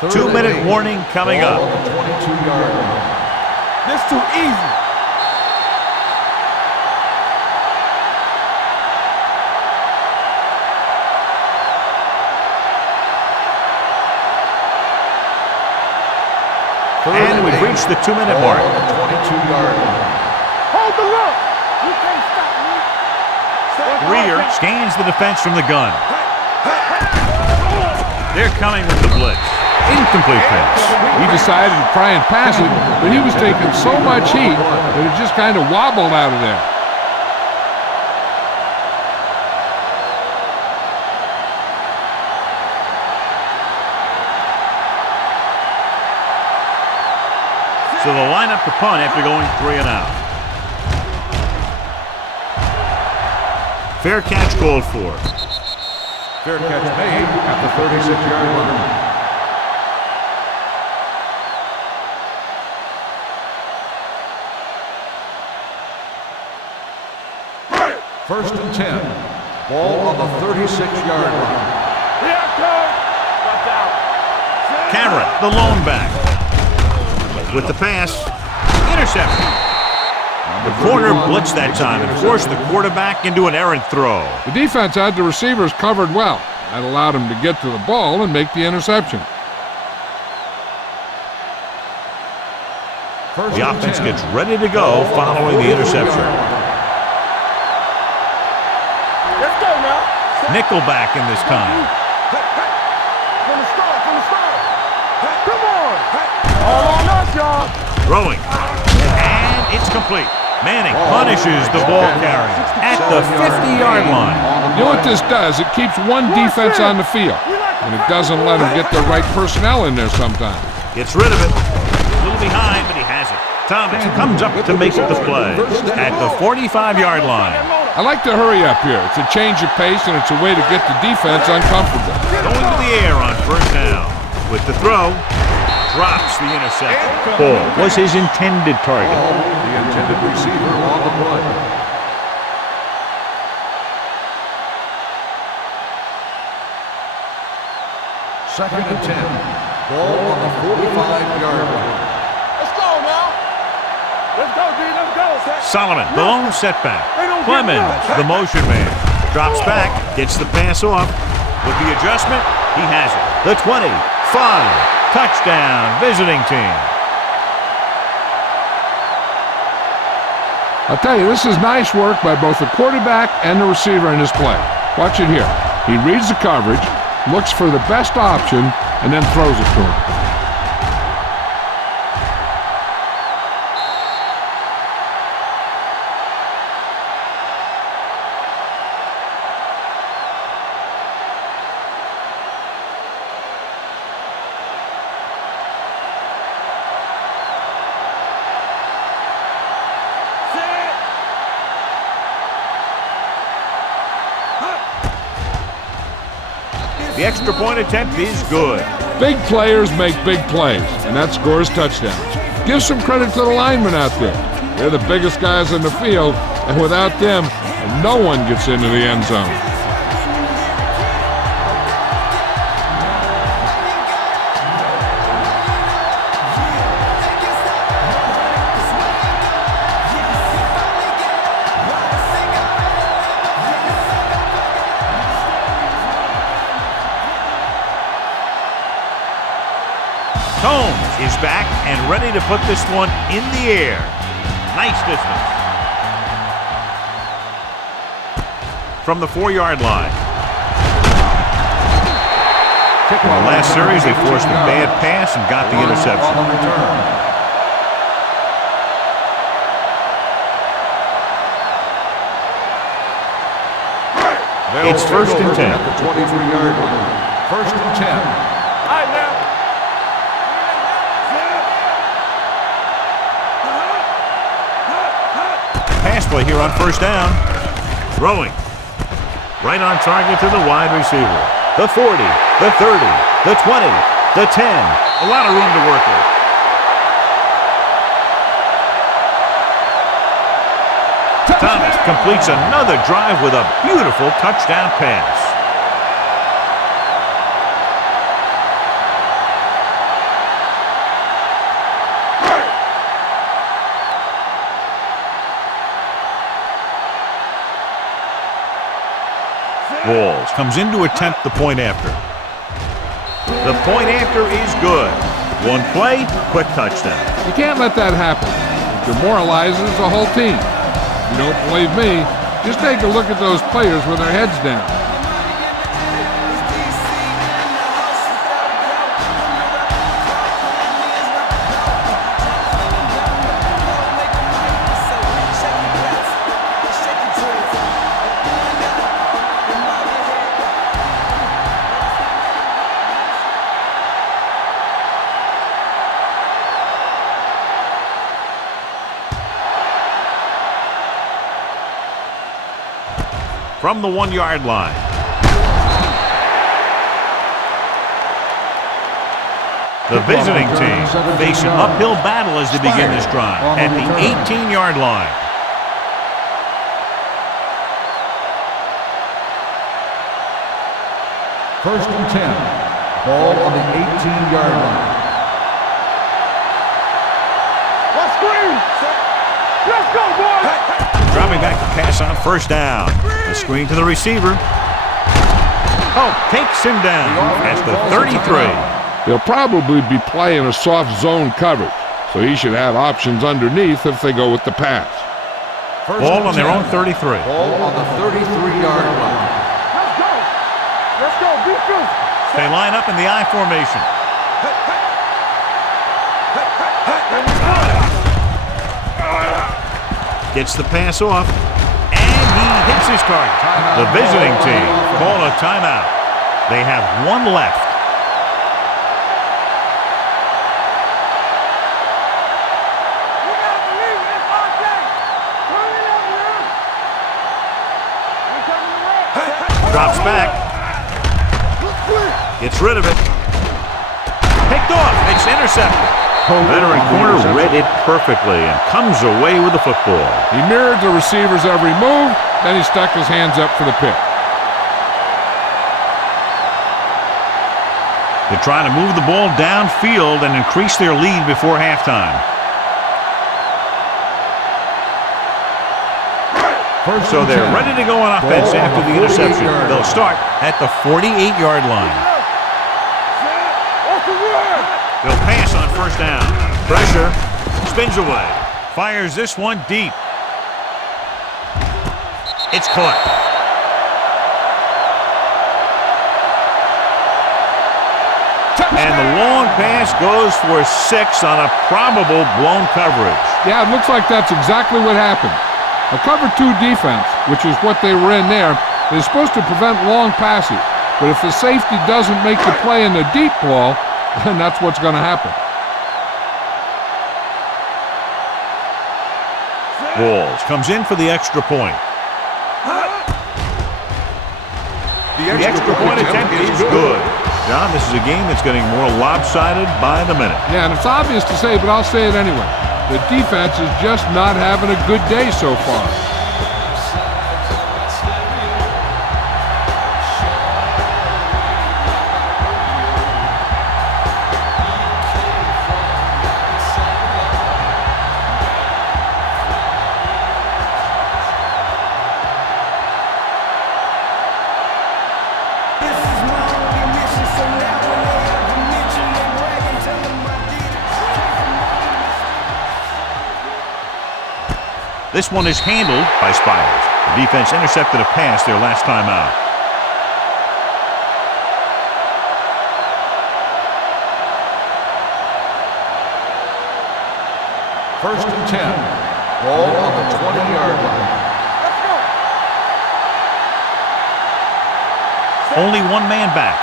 2-minute warning coming up. 22-yard line. This too easy. And we've reached the 2-minute mark. 22-yard line. Hold the look. You can't stop me. Rear scans the defense from the gun. They're coming with the blitz. Incomplete pass. He decided to try and pass it, but he was taking so much heat that it just kind of wobbled out of there. So they'll line up the punt after going 3 and out. Fair catch called for. Fair catch made at the 36-yard line. First and 10. Ball on the 36-yard line. Here it comes. Watch out. Cameron, the lone back. With the pass. Interception. The corner blitzed that time and forced the quarterback into an errant throw. The defense had the receivers covered well. That allowed him to get to the ball and make the interception. The offense gets ready to go following the interception. Let's go now. Nickelback in this time. From the start. Come on. All on us, y'all. Throwing. And it's complete. Manning punishes the ball carrier at the 50-yard line. You know what this does? It keeps one defense on the field, and it doesn't let them get the right personnel in there sometimes. Gets rid of it. A little behind, but he has it. Thomas comes up to make the play at the 45-yard line. I like to hurry up here. It's a change of pace, and it's a way to get the defense uncomfortable. Going to the air on first down. With the throw, drops the interception. Ball was his intended target. The intended receiver on the play. Second and 10. Ball on the 45-yard line. Let's go now. Let's go, D. Let's go. Solomon, the lone setback. Clemens, the motion man. Drops back, gets the pass off. With the adjustment, he has it. The 20, 5. Touchdown, visiting team. I'll tell you, this is nice work by both the quarterback and the receiver in this play. Watch it here. He reads the coverage, looks for the best option, and then throws it to him. The extra point attempt is good. Big players make big plays, and that scores touchdowns. Give some credit to the linemen out there. They're the biggest guys in the field, and without them, no one gets into the end zone. Is back and ready to put this one in the air. Nice distance. From the 4-yard line. In the last series, they forced a bad pass and got the interception. It's first and 10. At the 23-yard line. First and 10. All right, now. Pass play here on first down. Throwing. Right on target to the wide receiver. The 40, the 30, the 20, the 10. A lot of room to work with. Thomas completes another drive with a beautiful touchdown pass. Walls comes in to attempt the point after. The point after is good. One play, quick touchdown. You can't let that happen. It demoralizes the whole team. If you don't believe me, just take a look at those players with their heads down. From the 1-yard line. The visiting team face an uphill battle as they begin this drive at the 18-yard line. First and 10. Ball on the 18-yard line. Let's scream. Let's go, boys. back to pass on first down. The screen to the receiver. Oh, takes him down at the 33. They'll probably be playing a soft zone coverage, so he should have options underneath if they go with the pass. Ball on their own 33. Ball on the 33-yard line. Let's go. Let's go. Defense. They line up in the I formation. Gets the pass off, and he hits his target. The visiting team call a timeout. They have one left. Drops back. Gets rid of it. Picked off. It's intercepted. Veteran corner read it perfectly and comes away with the football. He mirrored the receiver's every move, then he stuck his hands up for the pick. They're trying to move the ball downfield and increase their lead before halftime. So they're ready to go on offense after the interception. They'll start at the 48-yard line. They'll pass on first down. Pressure. Spins away. Fires this one deep. It's caught. And the long pass goes for 6 on a probable blown coverage. Yeah, it looks like that's exactly what happened. A cover 2 defense, which is what they were in there, is supposed to prevent long passes. But if the safety doesn't make the play in the deep ball, then that's what's going to happen. Walls comes in for the extra point. The extra point attempt is good. John, this is a game that's getting more lopsided by the minute. Yeah, and it's obvious to say, but I'll say it anyway. The defense is just not having a good day so far. This one is handled by Spires. The defense intercepted a pass their last time out. First and 10. Ball on the 20-yard line. Only one man back.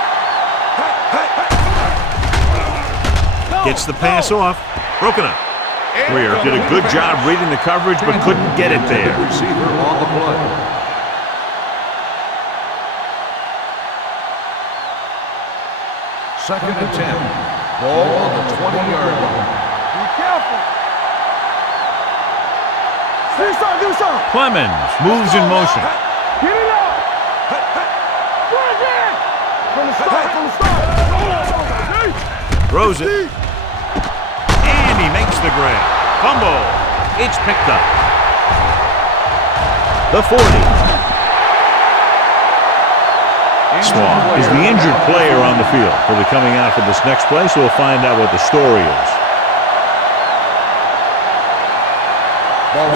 Gets the pass off. Broken up. Greer did a good job reading the coverage, but couldn't get it there. Receiver on the play. Second and 10. Ball on the 20-yard line. Be careful. Do something. Clemens moves in motion. Get it up. Go again. From the start. Throws it. And he makes the grab. Fumble. It's picked up. The 40. Swan is the injured player on the field. He'll be coming out for this next play, so we'll find out what the story is.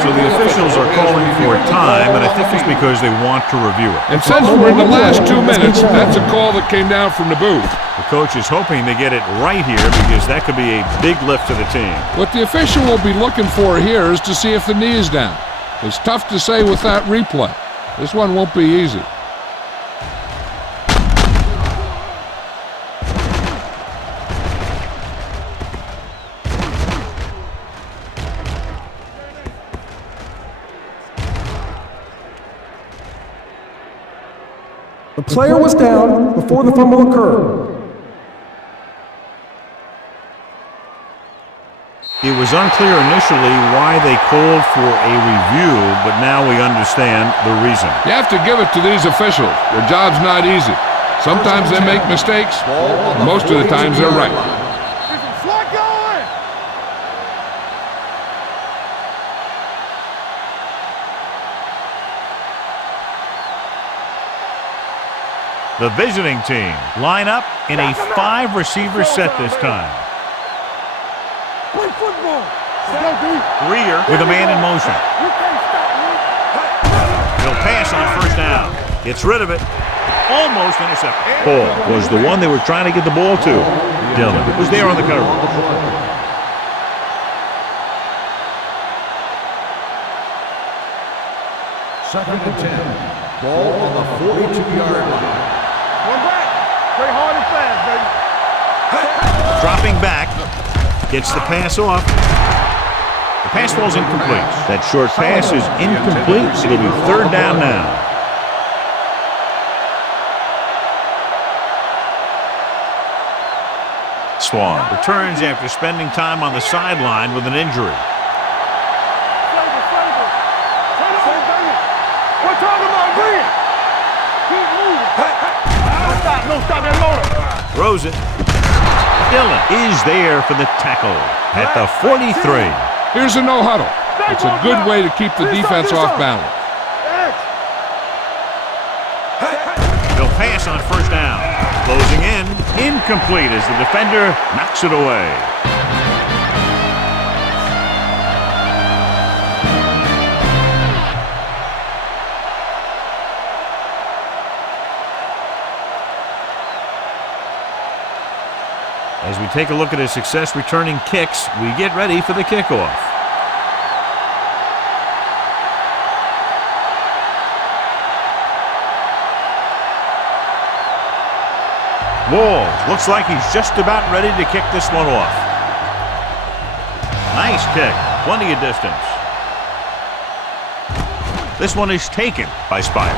So the officials are calling for time, and I think it's because they want to review it. And since we're in the last 2 minutes, that's a call that came down from the booth. The coach is hoping they get it right here because that could be a big lift to the team. What the official will be looking for here is to see if the knee is down. It's tough to say with that replay. This one won't be easy. The player was down before the fumble occurred. It was unclear initially why they called for a review, but now we understand the reason. You have to give it to these officials. Their job's not easy. Sometimes they make mistakes, and most of the times they're right. Slot going. The visiting team line up in a 5-receiver set this time. Play football. Greer with a man in motion. He'll pass on first down. Gets rid of it. Almost intercepted. Paul was the one they were trying to get the ball to. Dillon was there on the coverage. Second and 10. Ball on the 42-yard line. One back. Play hard and fast, baby. Dropping back. Gets the pass off. The pass falls incomplete. That short pass is incomplete. It'll be third down now. Swan returns after spending time on the sideline with an injury. We're talking about win. Keep moving. No stop that motor. Throws it. Dillon is there for the tackle at the 43. Here's a no-huddle. It's a good way to keep the defense off balance. He'll pass on first down. Closing in. Incomplete as the defender knocks it away. As we take a look at his success returning kicks, we get ready for the kickoff. Walls looks like he's just about ready to kick this one off. Nice kick, plenty of distance. This one is taken by Spires.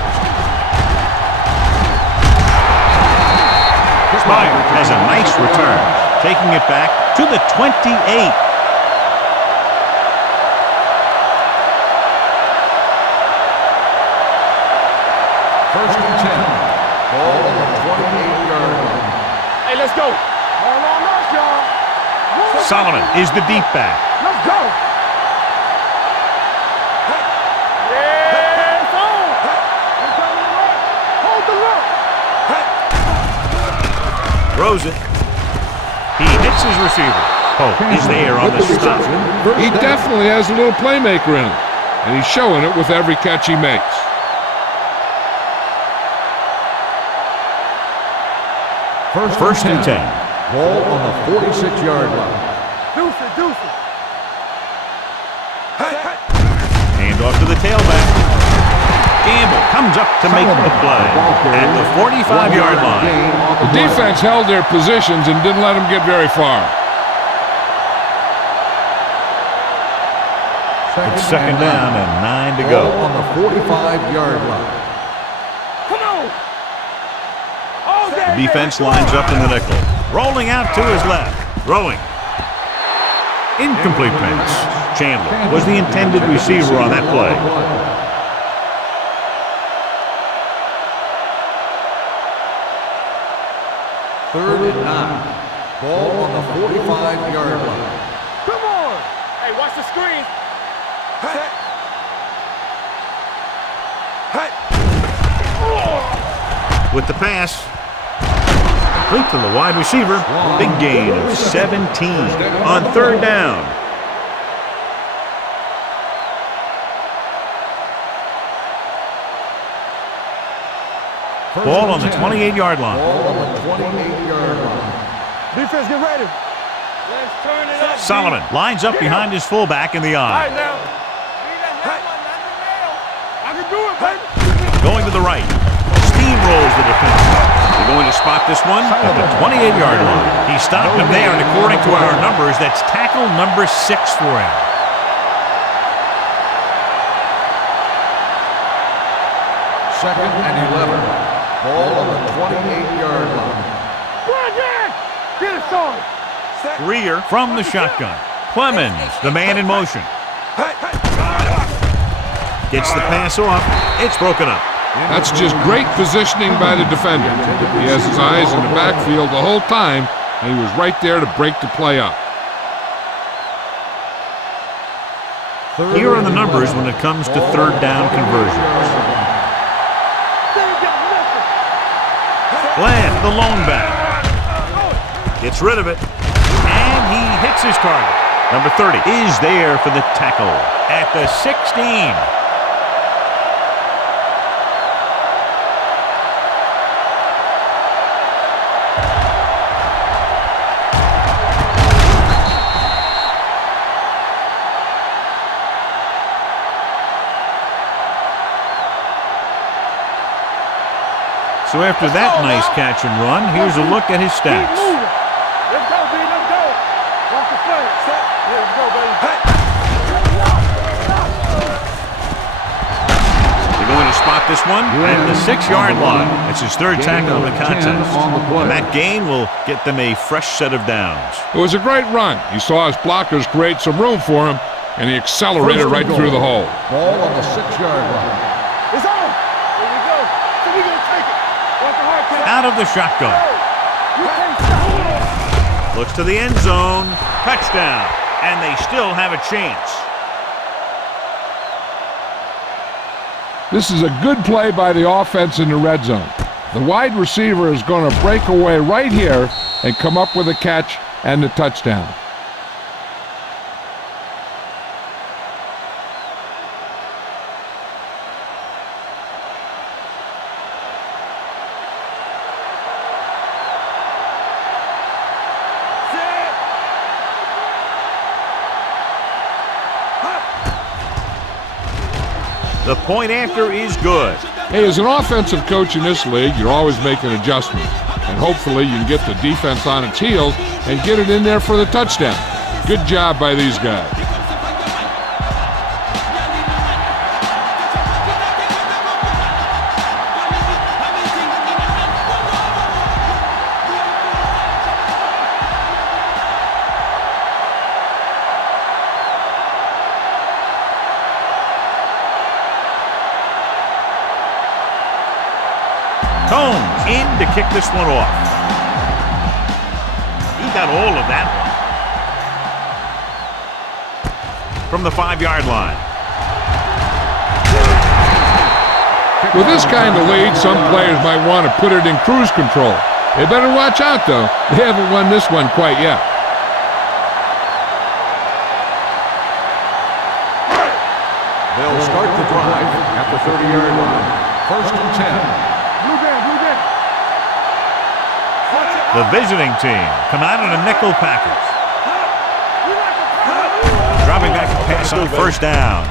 Spires has a nice return, taking it back to the 28. First and 10. Ball on the 28-yard line. Hey, let's go. All on us, y'all. Solomon is the deep back. Let's go. Yeah, it's on. Hold the look. Throws it. He hits his receiver. Pope is there on the stop. He definitely has a little playmaker in him, and he's showing it with every catch he makes. First and 10. Ball on the 46-yard line. Deuce it. Hand off to the tailback. Gamble comes up to make the play at the 45-yard line. The defense held their positions and didn't let them get very far. It's second down and 9 to go. Ball on the 45-yard line. Come on. All day. The defense lines up in the nickel. Rolling out to his left. Throwing. Incomplete pass. Chandler was the intended receiver on that play. Third and 9. Ball on the 45-yard line. Come on. Hey, watch the screen. With the pass. Complete to the wide receiver. Big gain of 17 on third down. Ball on the 28-yard line. Ball on the 28-yard line. Defense, get ready. Let's turn it up. Solomon lines up behind his fullback in the All right, eye. now. I can do it, baby. Going to the right. Steamrolls the defense. They're going to spot this one at the 28-yard line. He stopped him there, and according to our numbers, that's tackle number 6 for him. Second and 11. Ball on the 28-yard line. Get it started. Greer from the shotgun. Clemens, the man in motion. Gets the pass off. It's broken up. That's just great positioning by the defender. He has his eyes in the backfield the whole time, and he was right there to break the play up. Here are the numbers when it comes to third down conversions. Bland, the lone back. Gets rid of it. And he hits his target. Number 30 is there for the tackle at the 16. So after that nice catch and run, here's a look at his stats. Let's go, B. Let's go. Walk the play. Set. Let's go, baby. They're going to spot this one at the 6-yard line. It's his third tackle of the contest. And that gain will get them a fresh set of downs. It was a great run. He saw his blockers create some room for him, and he accelerated right through the hole. Ball on the 6-yard line. It's on. Here we go. So we going to take it. Watch the hard catch. Out of the shotgun. You can't stop. Looks to the end zone. Touchdown. And they still have a chance. This is a good play by the offense in the red zone. The wide receiver is going to break away right here and come up with a catch and the touchdown. The point after is good. Hey, as an offensive coach in this league, you're always making adjustments. And hopefully you can get the defense on its heels and get it in there for the touchdown. Good job by these guys. Combs in to kick this one off. He got all of that one. From the 5-yard line. With this kind of lead, some players might want to put it in cruise control. They better watch out, though. They haven't won this one quite yet. They'll start the drive at the 30-yard line. First and 10. The visiting team come out in a nickel package. Dropping back to pass on first down.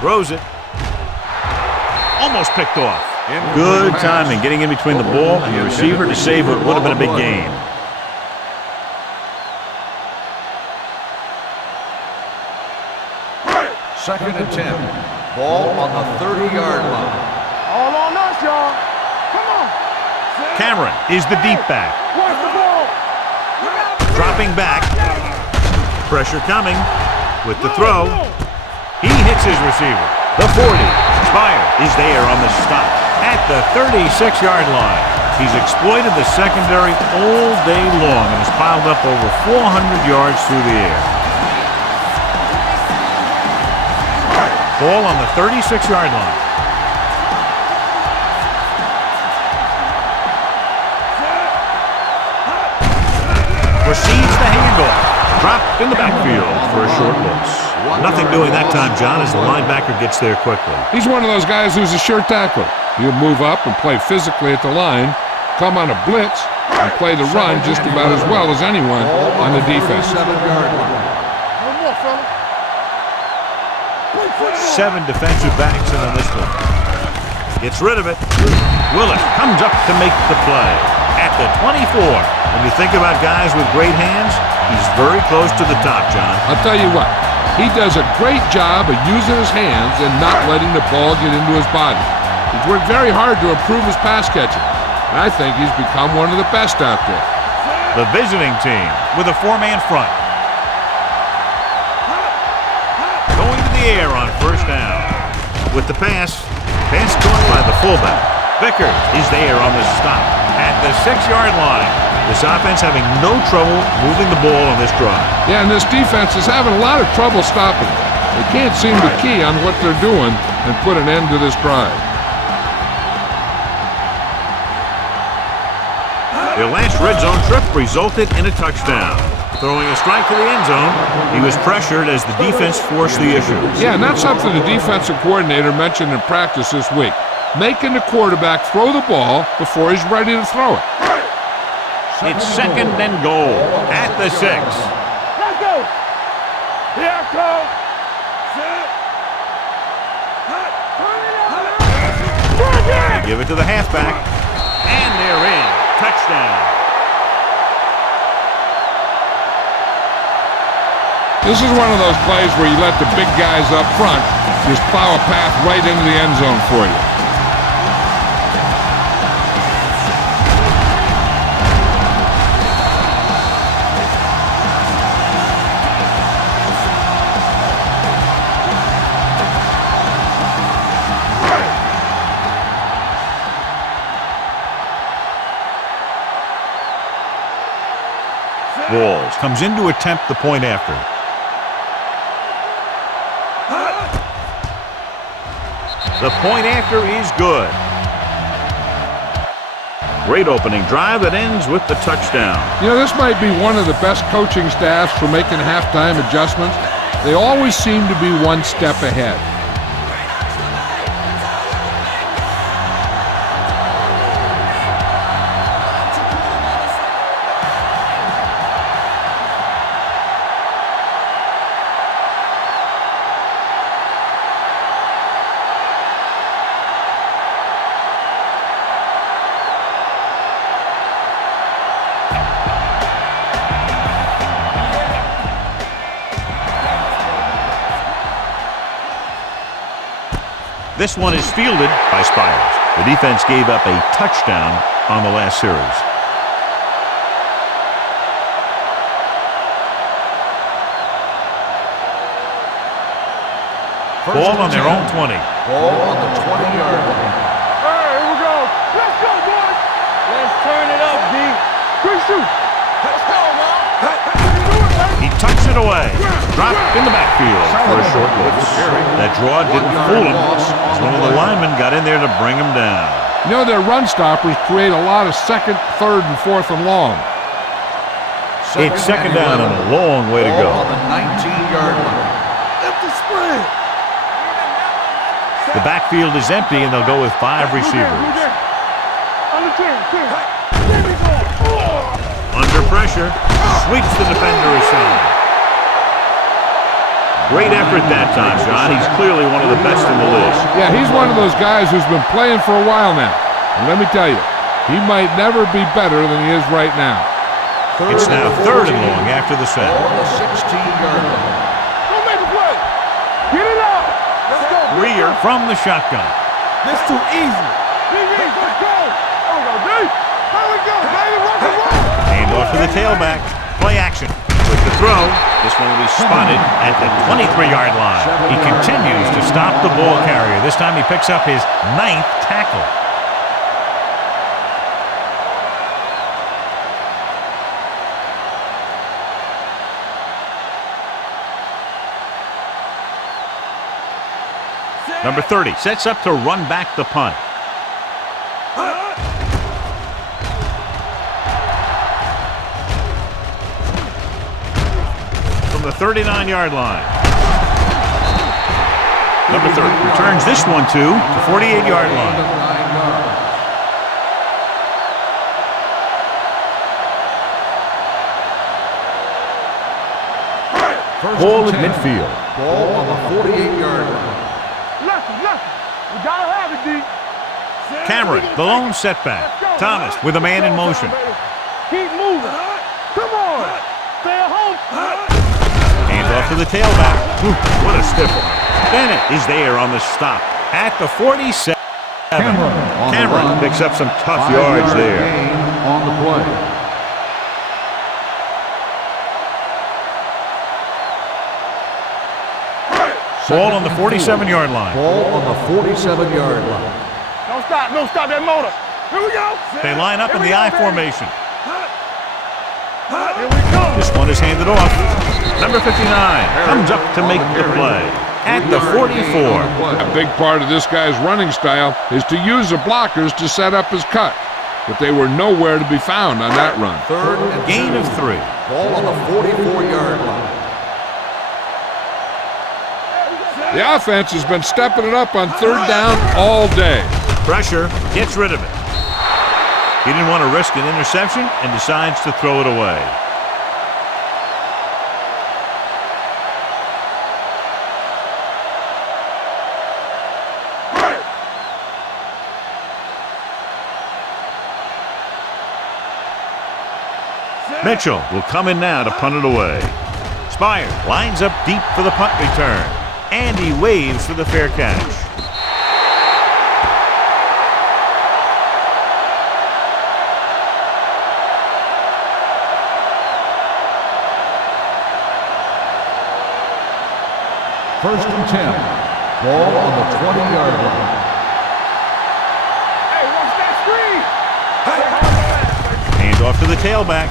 Throws it. Almost picked off. Good timing getting in between the ball and the receiver to save what would have been a big gain. Second and 10. Ball on the 30-yard line. All on us, y'all. Come on. Cameron is the deep back. Watch the ball. Dropping back. Pressure coming with the throw. He hits his receiver. The 40. Spire is there on the stop at the 36-yard line. He's exploited the secondary all day long and has piled up over 400 yards through the air. Ball on the 36-yard line. Proceeds the handoff. Dropped in the backfield for a short loss. Nothing doing that time, John, as the linebacker gets there quickly. He's one of those guys who's a sure tackler. He'll move up and play physically at the line, come on a blitz, and play the run just about as well as anyone on the defense. 7 defensive backs in on this one. Gets rid of it. Willis comes up to make the play at the 24. When you think about guys with great hands, he's very close to the top, John. I'll tell you what, he does a great job of using his hands and not letting the ball get into his body. He's worked very hard to improve his pass catching, and I think he's become one of the best out there. The visiting team with a 4-man front. Going to the air on first down. With the pass caught by the fullback. Vickers is there on the stop at the 6-yard line. This offense having no trouble moving the ball on this drive. Yeah, and this defense is having a lot of trouble stopping it. They can't seem to key on what they're doing and put an end to this drive. Their last red zone trip resulted in a touchdown. Throwing a strike to the end zone, he was pressured as the defense forced the issue. Yeah, and that's something the defensive coordinator mentioned in practice this week. Making the quarterback throw the ball before he's ready to throw it. It's second and goal at the 6. Let's go. Here I come. They give it to the halfback, and they're in. Touchdown. This is one of those plays where you let the big guys up front just plow a path right into the end zone for you. Walls comes in to attempt the point after. The point after is good. Great opening drive that ends with the touchdown. You know, this might be one of the best coaching staffs for making halftime adjustments. They always seem to be one step ahead. This one is fielded by Spires. The defense gave up a touchdown on the last series. Ball on their own 20. Ball on the 20-yard line. All right, here we go. Let's go, boys. Let's turn it up, D. Quick shoot. Let's go, man. He tucks it away. Dropped in the backfield for a short loss. That draw didn't fool him, as one of the linemen got in there to bring him down. You know, their run stoppers create a lot of second, third, and fourth and long. It's second down and a long way to go. Ball on the 19-yard line. Empty spread. The backfield is empty, and they'll go with 5 receivers. Under 10. There we go. Under pressure, sweeps the defender aside. Great effort that time, John. He's clearly one of the best in the league. Yeah, he's one of those guys who's been playing for a while now. And let me tell you, he might never be better than he is right now. It's now third and long after the set. Ball on the 16-yard line. Don't make a play. Get it out. Let's go. Greer from the shotgun. This too easy. Let's go. There we go, D. There we go, baby. Rock and roll. Hand off to the tailback. Play action. With the throw, this one will be spotted at the 23-yard line. He continues to stop the ball carrier. This time he picks up his 9th tackle. Number 30 sets up to run back the punt. The 39-yard line. Number 30 returns this one to the 48-yard line. Ball at midfield. Ball on the 48-yard line. Lucky. We gotta have it, D. Cameron, the lone setback. Thomas with a man in motion. Keep moving. Come on. Stay at home. Hands off to the tailback. Ooh, what a stiff one. Bennett is there on the stop at the 47. Cameron picks up some tough yards there. Gain on the play. Ball on the 47-yard line. Ball on the 47-yard line. Don't stop that motor. Here we go. They line up in the I formation. Here we go. This one is handed off. Number 59 comes up to make the play at the 44. A big part of this guy's running style is to use the blockers to set up his cut. but they were nowhere to be found on that run. Third and Gain of 3. Ball on the 44-yard line. The offense has been stepping it up on third down all day. Pressure, gets rid of it. He didn't want to risk an interception and decides to throw it away. Mitchell will come in now to punt it away. Spire lines up deep for the punt return. And he waves for the fair catch. First and 10. Ball on the 20-yard line. Hey, watch that screen! Hand off to the tailback.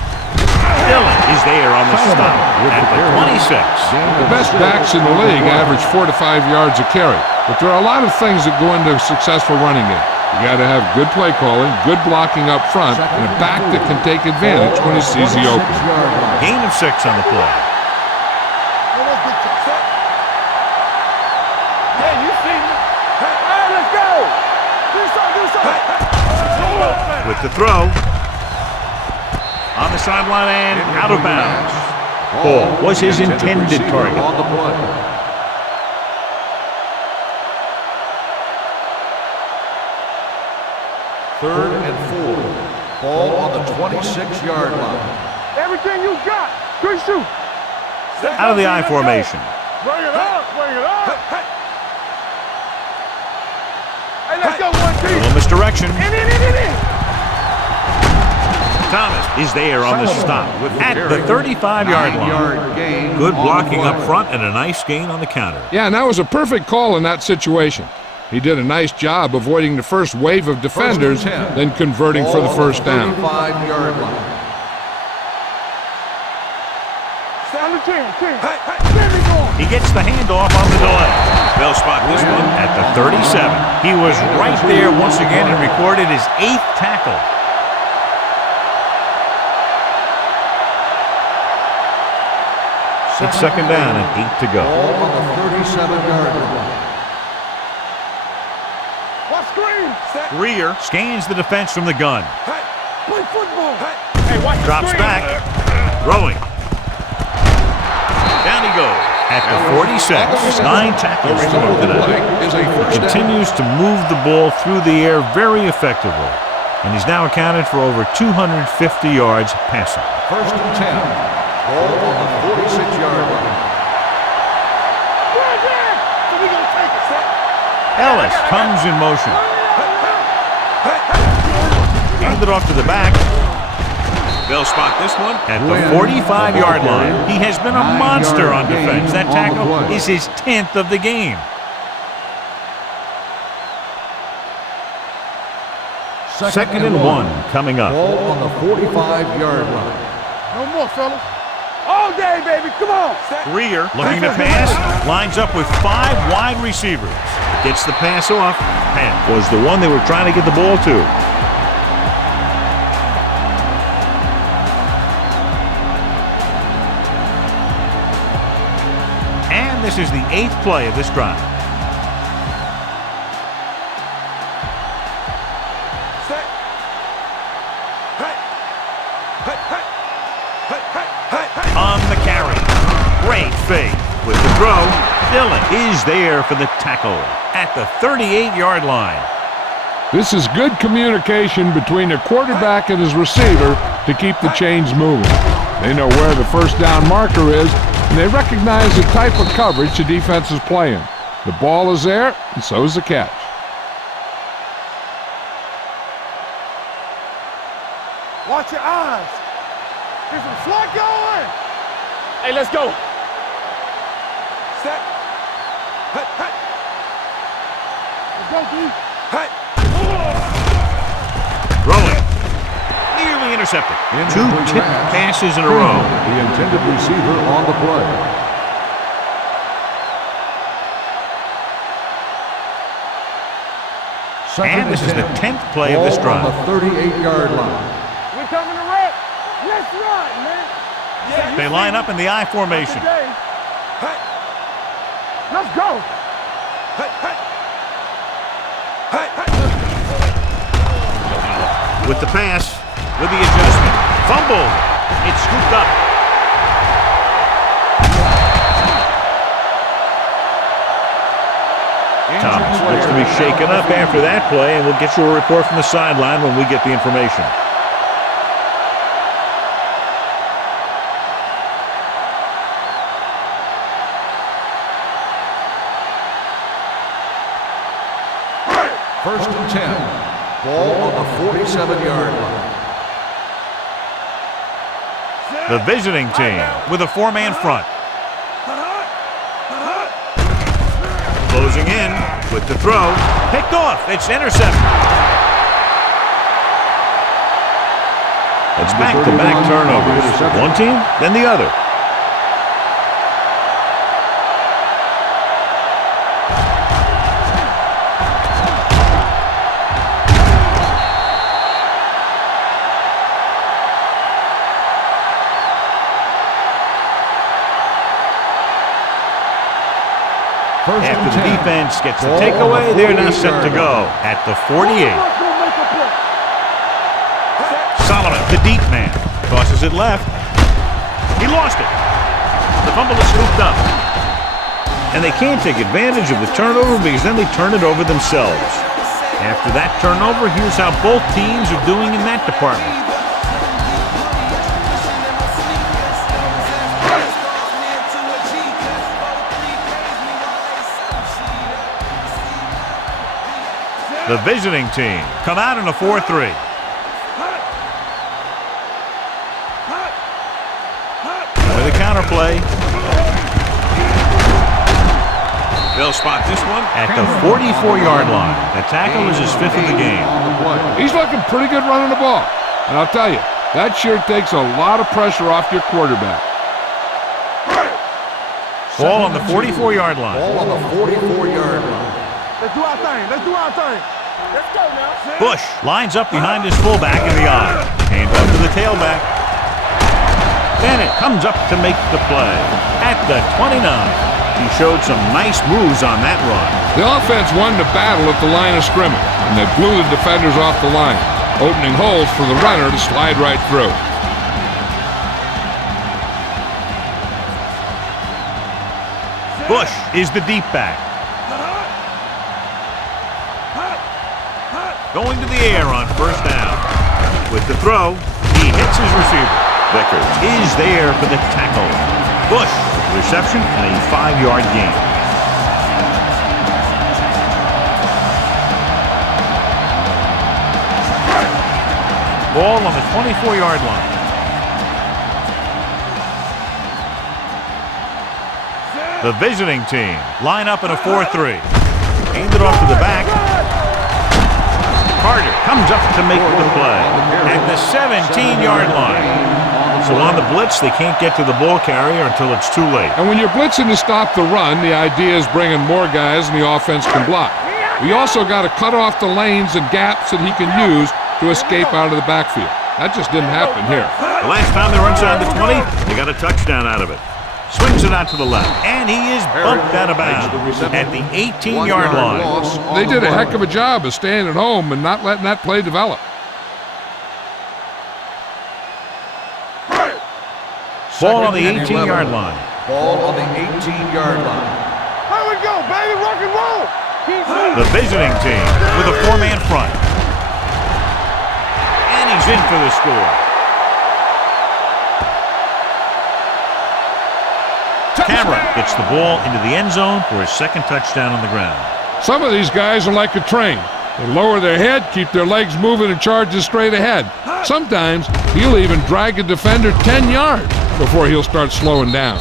Dillon is there on the stop at the 26. The best backs in the league average 4 to 5 yards a carry, but there are a lot of things that go into a successful running game. You got to have good play calling, good blocking up front, and a back that can take advantage when he sees the opening. Gain of 6 on the play. Hey, you see me? All right, let's go! Do something! With the throw. On the sideline and out of bounds. Ball was his intended target. On the play. Third and 4. Ball on the 26-yard line. Everything you got. Good shoot. Out of the I formation. Bring it up, bring it up. Hey, let's go, one A team. little misdirection. In. Thomas is there on the stop at the 35-yard line. Good blocking up front and a nice gain on the counter. Yeah, and that was a perfect call in that situation. He did a nice job avoiding the first wave of defenders, then converting for the first down. 35-yard line. He gets the handoff on the delay. They'll spot this one at the 37. He was right there once again and recorded his 8th tackle. It's second down and 8 to go. Ball on the 37-yard line. What screen? Greer scans the defense from the gun. Play football. Hey, watch the Drops screen. back. Throwing. Down he goes at the 46. 9 tackles to him today. He continues to move the ball through the air very effectively. And he's now accounted for over 250 yards passing. First and 10. Ball on the 46-yard line. Ellis comes in motion. Hand it off to the back. They'll spot this one at the 45-yard line. He has been a monster on defense. That tackle is his 10th of the game. Second and 1 coming up. Ball on the 45-yard line. No more, fellas. All day, baby. Come on. Greer looking to pass. Lines up with 5 wide receivers. Gets the pass off. And was the one they were trying to get the ball to. And this is the 8th play of this drive. On the carry. Great fake. With the throw, Dillon is there for the tackle at the 38-yard line. This is good communication between the quarterback and his receiver to keep the chains moving. They know where the first down marker is, and they recognize the type of coverage the defense is playing. The ball is there, and so is the catch. Watch your eyes. There's some slot going. Hey, let's go. Set. Let's go, D. Throwing. Nearly intercepted. 2 tipped passes in a row. The intended receiver on the play. And this is the 10th play of this drive. On the 38-yard line. We coming to wreck. Let's run, man. Yeah, They line up in the I formation. Let's go. With the pass, with the adjustment. Fumble. It's scooped up. Thomas looks to be shaken up after that play, and we'll get you a report from the sideline when we get the information. First and 10. Ball on the 47-yard line. The visiting team with a four-man front. Closing in with the throw. Picked off. It's intercepted. It's back-to-back turnovers. One team, then the other. After the defense gets the takeaway, they're now set to go at the 48. Solomon, the deep man, tosses it left. He lost it. The fumble is scooped up. And they can't take advantage of the turnover because then they turn it over themselves. After that turnover, here's how both teams are doing in that department. The visiting team come out in a 4-3. With a counter play. They'll spot this one at the 44-yard line. The tackle is his 5th of the game. He's looking pretty good running the ball. And I'll tell you, that sure takes a lot of pressure off your quarterback. Ball on the 44-yard line. Ball on the 44-yard line. Let's do our thing. Let's do our thing. Let's go now. Bush lines up behind his fullback in the eye. Hand off to the tailback. Bennett comes up to make the play at the 29. He showed some nice moves on that run. The offense won the battle at the line of scrimmage, and they blew the defenders off the line, opening holes for the runner to slide right through. Bush is the deep back. Going to the air on first down. With the throw, he hits his receiver. Vickers is there for the tackle. Bush, reception and a 5-yard gain. Ball on the 24-yard line. The visiting team line up in a 4-3. Aimed it off to the back. Carter comes up to make the play at the 17-yard line. So on the blitz, they can't get to the ball carrier until it's too late. And when you're blitzing to stop the run, the idea is bringing more guys and the offense can block. We also got to cut off the lanes and gaps that he can use to escape out of the backfield. That just didn't happen here. The last time they were inside the 20, they got a touchdown out of it. Swings it out to the left, and he is bumped out of bounds at the 18-yard line. They did a heck of a job of staying at home and not letting that play develop. Ball on the 18-yard line. Ball on the 18-yard line. Here we go, baby. Rock and roll. The visiting team with a 4-man front. And he's in for the score. Cameron gets the ball into the end zone for his second touchdown on the ground. Some of these guys are like a train. They lower their head, keep their legs moving, and charges straight ahead. Sometimes he'll even drag a defender 10 yards before he'll start slowing down.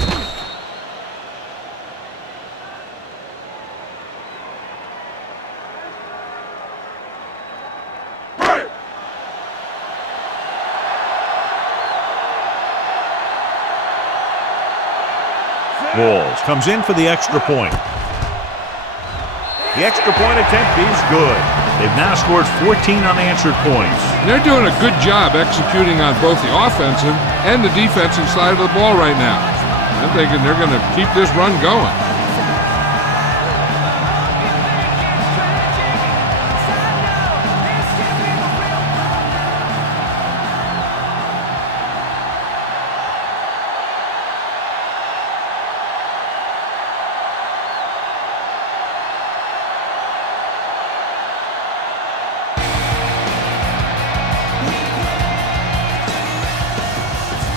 Walls comes in for the extra point. The extra point attempt is good. They've now scored 14 unanswered points. And they're doing a good job executing on both the offensive and the defensive side of the ball right now. I'm thinking they're going to keep this run going.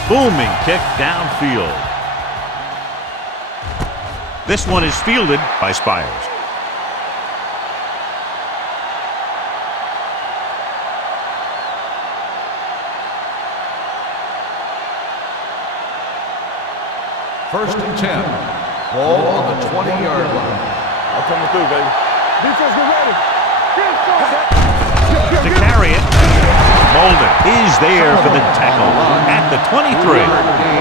Booming kick downfield. This one is fielded by Spires. First and 10. Ball on the 20-yard line. I'm coming through, baby. Defense, get ready. To carry it, Molden is there for the tackle at the 23.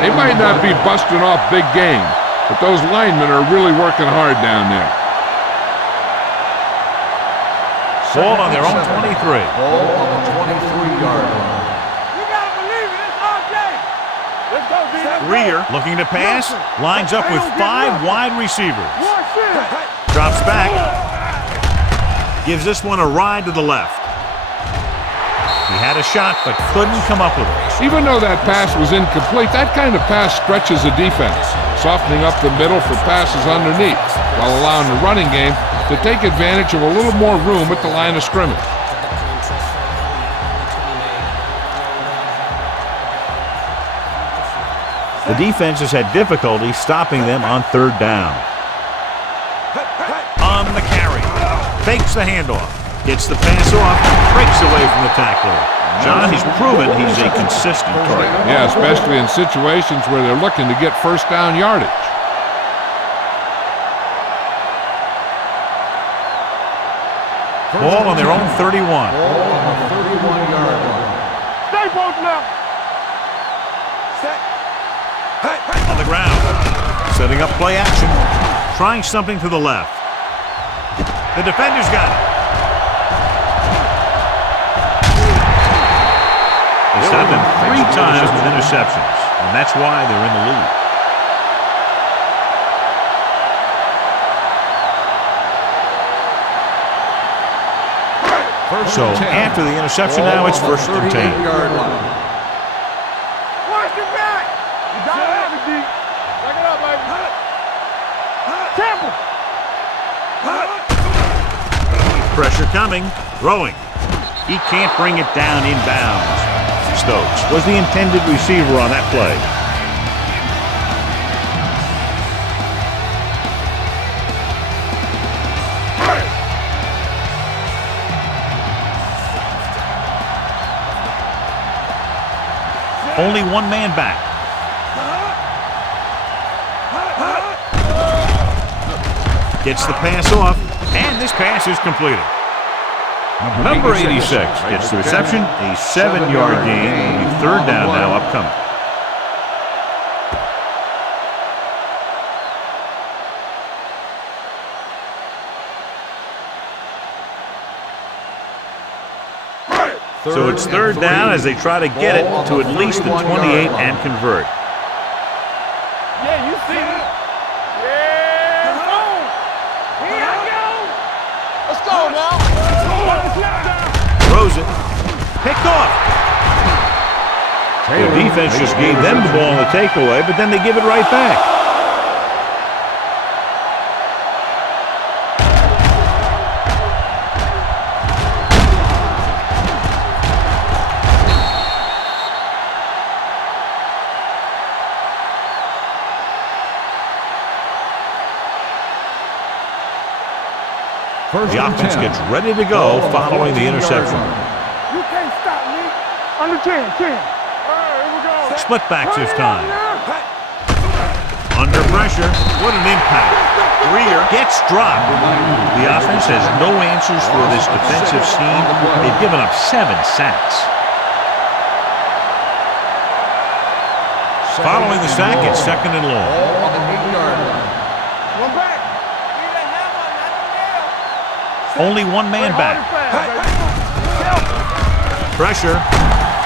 They might not be busting off big game, but those linemen are really working hard down there. Ball on their own 23. Ball on the 23-yard line. You gotta believe it. It's all day. Let's go, D. Rear looking to pass, lines up with 5 wide receivers. Watch this. Drops back, gives this one a ride to the left. He had a shot, but couldn't come up with it. Even though that pass was incomplete, that kind of pass stretches the defense, softening up the middle for passes underneath, while allowing the running game to take advantage of a little more room at the line of scrimmage. The defense has had difficulty stopping them on third down. On the carry, fakes the handoff, gets the pass off, breaks away from the tackler. John, he's proven he's a consistent target. Yeah, especially in situations where they're looking to get first down yardage. Ball on their own 31. Ball on the 31-yard line. Stay both now. On the ground, setting up play action, trying something to the left. The defender's got it. They stopped him 3 times with interceptions, and that's why they're in the lead. So after the interception now, it's first and 10. 38-yard line. Watch your back. You gotta have it, D. Back it up, baby. Temple. Pressure coming, throwing. He can't bring it down inbounds. Stokes was the intended receiver on that play. Only one man back. Gets the pass off, and this pass is completed. Number 86 gets the reception, a 7-yard gain, a third down now upcoming. So it's third down as they try to get it to at least the 28 and convert. Yeah, you see it. Yeah. Oh. Here I go. Let's go now. Throws it. Picked off. The defense just gave them the ball on the takeaway, but then they give it right back. The offense gets ready to go following the interception. You can't stop me. Under 10. All right, here we go. Split backs this time. Under pressure. What an impact. Rear gets dropped. The offense has no answers for this defensive scheme. They've given up 7 sacks. Following the sack, it's second and long. Ball on the 8-yard line. One back. Only one man back. Pressure.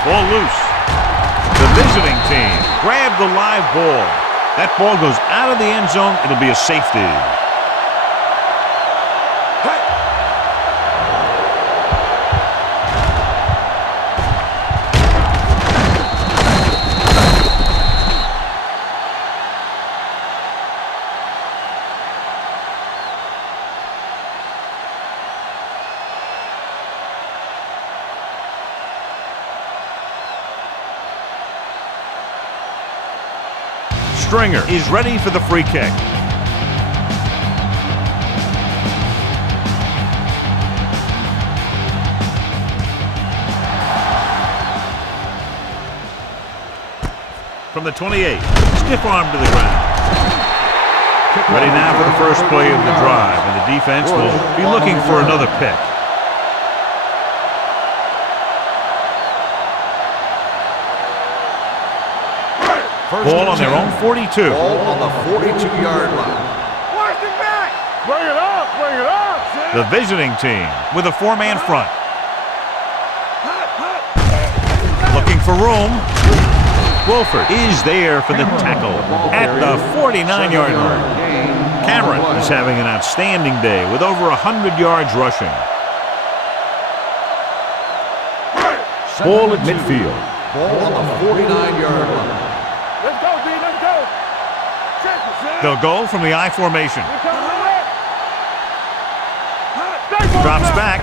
Ball loose. The visiting team grab the live ball. That ball goes out of the end zone. It'll be a safety. Stringer is ready for the free kick. From the 28, stiff arm to the ground. Ready now for the first play of the drive, and the defense will be looking for another pick. Ball on their own 42. Ball on the 42-yard line. Watch it back. Bring it up. Bring it up. The visiting team with a four-man front. Looking for room. Wolford is there for the tackle at the 49-yard line. Cameron is having an outstanding day with over 100 yards rushing. Ball at midfield. Ball on the 49-yard line. Let's go, D. Let's go. Check it. They'll go from the I formation. Stay Drops back,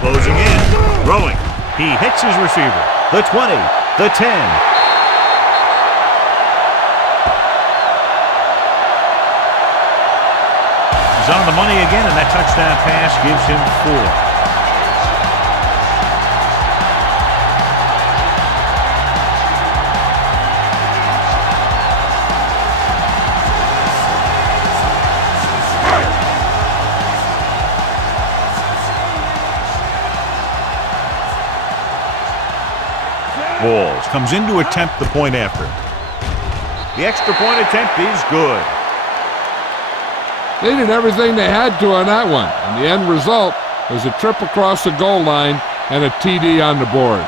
closing in, throwing. He hits his receiver. The 20, the 10. He's on the money again, and that touchdown pass gives him 4. Walls comes in to attempt the point after. The extra point attempt is good. They did everything they had to on that one, and the end result was a trip across the goal line and a TD on the board.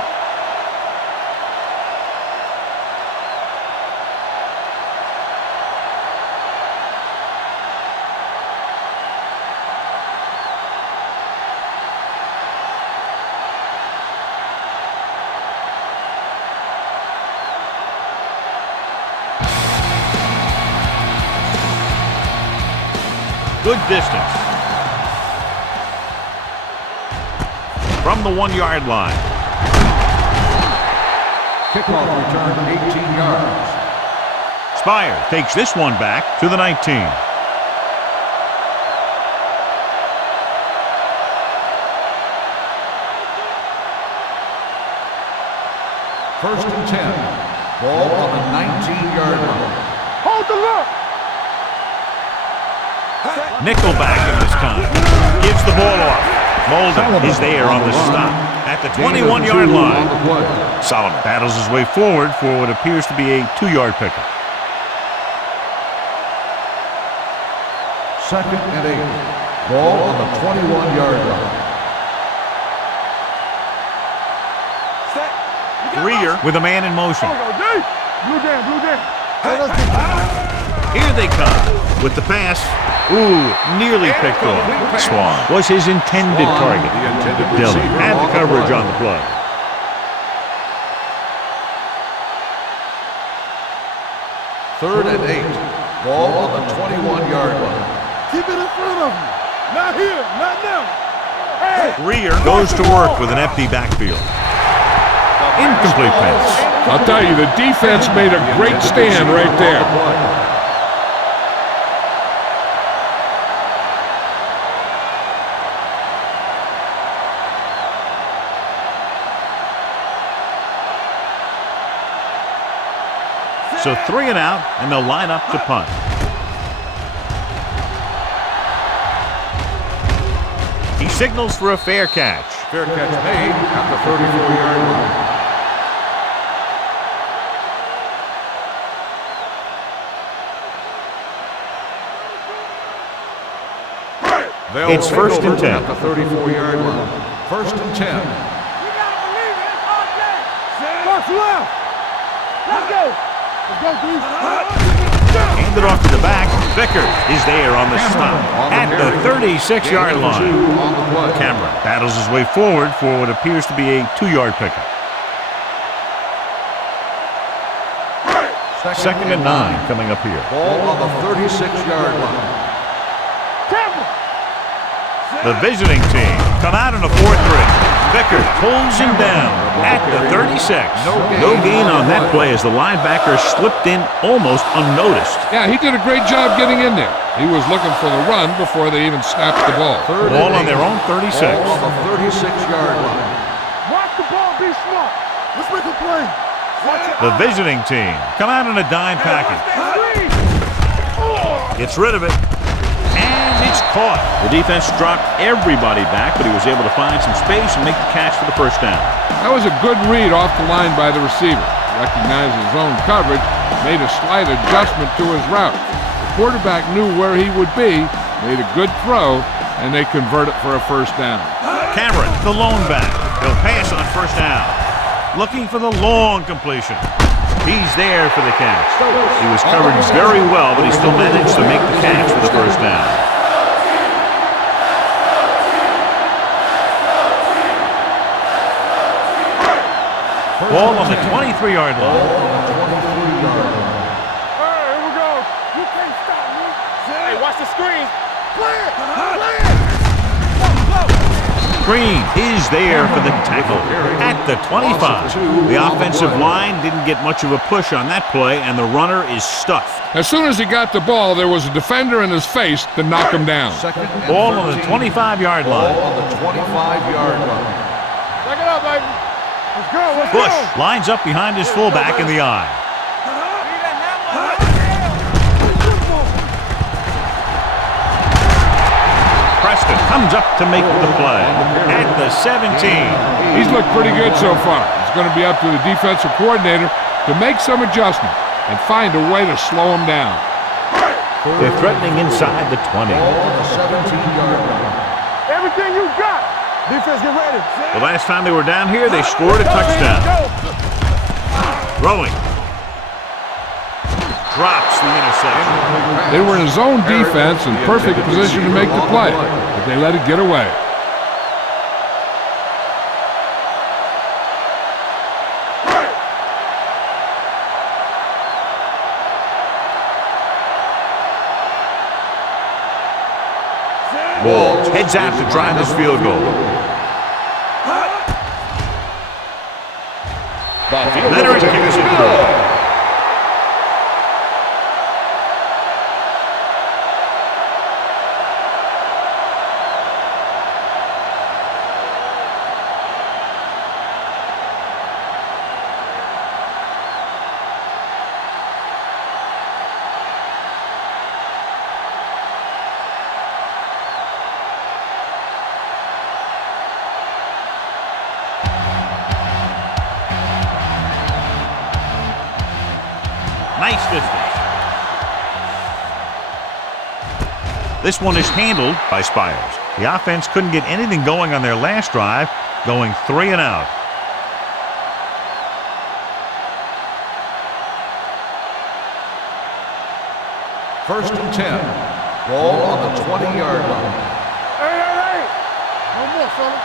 Good distance. From the 1-yard line. Kickoff return 18 yards. Spire takes this one back to the 19. First and 10. Ball on the 19-yard line. Hold the look. Nickelback in this time. Gives the ball off. Molden is there on the stop at the 21-yard line. Solomon battles his way forward for what appears to be a 2-yard pickup. Second and 8. Ball on the 21-yard line. Greer with a man in motion. Blue down, blue down. Here they come with the pass. Ooh, nearly picked off. Swan was his intended target. Dillon had the coverage on the play. Third and 8. Ball on the 21-yard line. Keep it in front of you. Not here, not now. Hey. Greer goes to work with an empty backfield. Incomplete pass. I'll tell you, the defense made a great stand right there. So 3 and out, and they'll line up to punt. He signals for a fair catch. Fair catch made at the 34-yard line. They'll It's take first over and 10. at the 34-yard line. First and 10. You gotta believe it. It's all day. March left. Let's go. Let's go, dude. Handed off to the back. Vickers is there on the stop at the 36-yard line. On the play. Cameron battles his way forward for what appears to be a 2-yard pickup. Second and 9 coming up here. Ball on the 36-yard line. The visiting team come out in a 4-3. Vickers pulls him down at the 36. No gain on that play as the linebacker slipped in almost unnoticed. Yeah, he did a great job getting in there. He was looking for the run before they even snapped the ball. Ball on their own 36. Ball on the 36-yard line. Watch the ball, be smart. Let's make a play. The visiting team come out in a dime package. Gets rid of it. And it's caught. The defense dropped everybody back, but he was able to find some space and make the catch for the first down. That was a good read off the line by the receiver. Recognized his zone coverage, made a slight adjustment to his route. The quarterback knew where he would be, made a good throw, and they convert it for a first down. Cameron, the lone back. He'll pass on first down. Looking for the long completion. He's there for the catch. He was covered very well, but he still managed to make the catch for the first down. Ball on the 23-yard line. All right, here we go. You can't stop me. Hey, watch the screen. Clear. Green is there for the tackle at the 25. The offensive line didn't get much of a push on that play, and the runner is stuffed. As soon as he got the ball, there was a defender in his face to knock him down. Ball on the 25-yard line. Ball on the 25-yard line. Check it out, baby. Let's go. Let's Bush go. lines up behind his fullback in the eye. Preston comes up to make the play at the 17. He's looked pretty good so far. It's going to be up to the defensive coordinator to make some adjustment and find a way to slow him down. They're threatening inside the 20. Ball on the 17-yard line. Everything you got. Defense, get ready. The last time they were down here, they scored a touchdown. Throwing. Drops the interception. They were in zone defense in perfect position to make the play, but they let it get away. Ball heads out to drive this field goal. Leonard kicks it through. Nice distance. This one is handled by Spires. The offense couldn't get anything going on their last drive, going 3 and out. First and 10. Ball on the 20-yard line. Hey. No more, fella.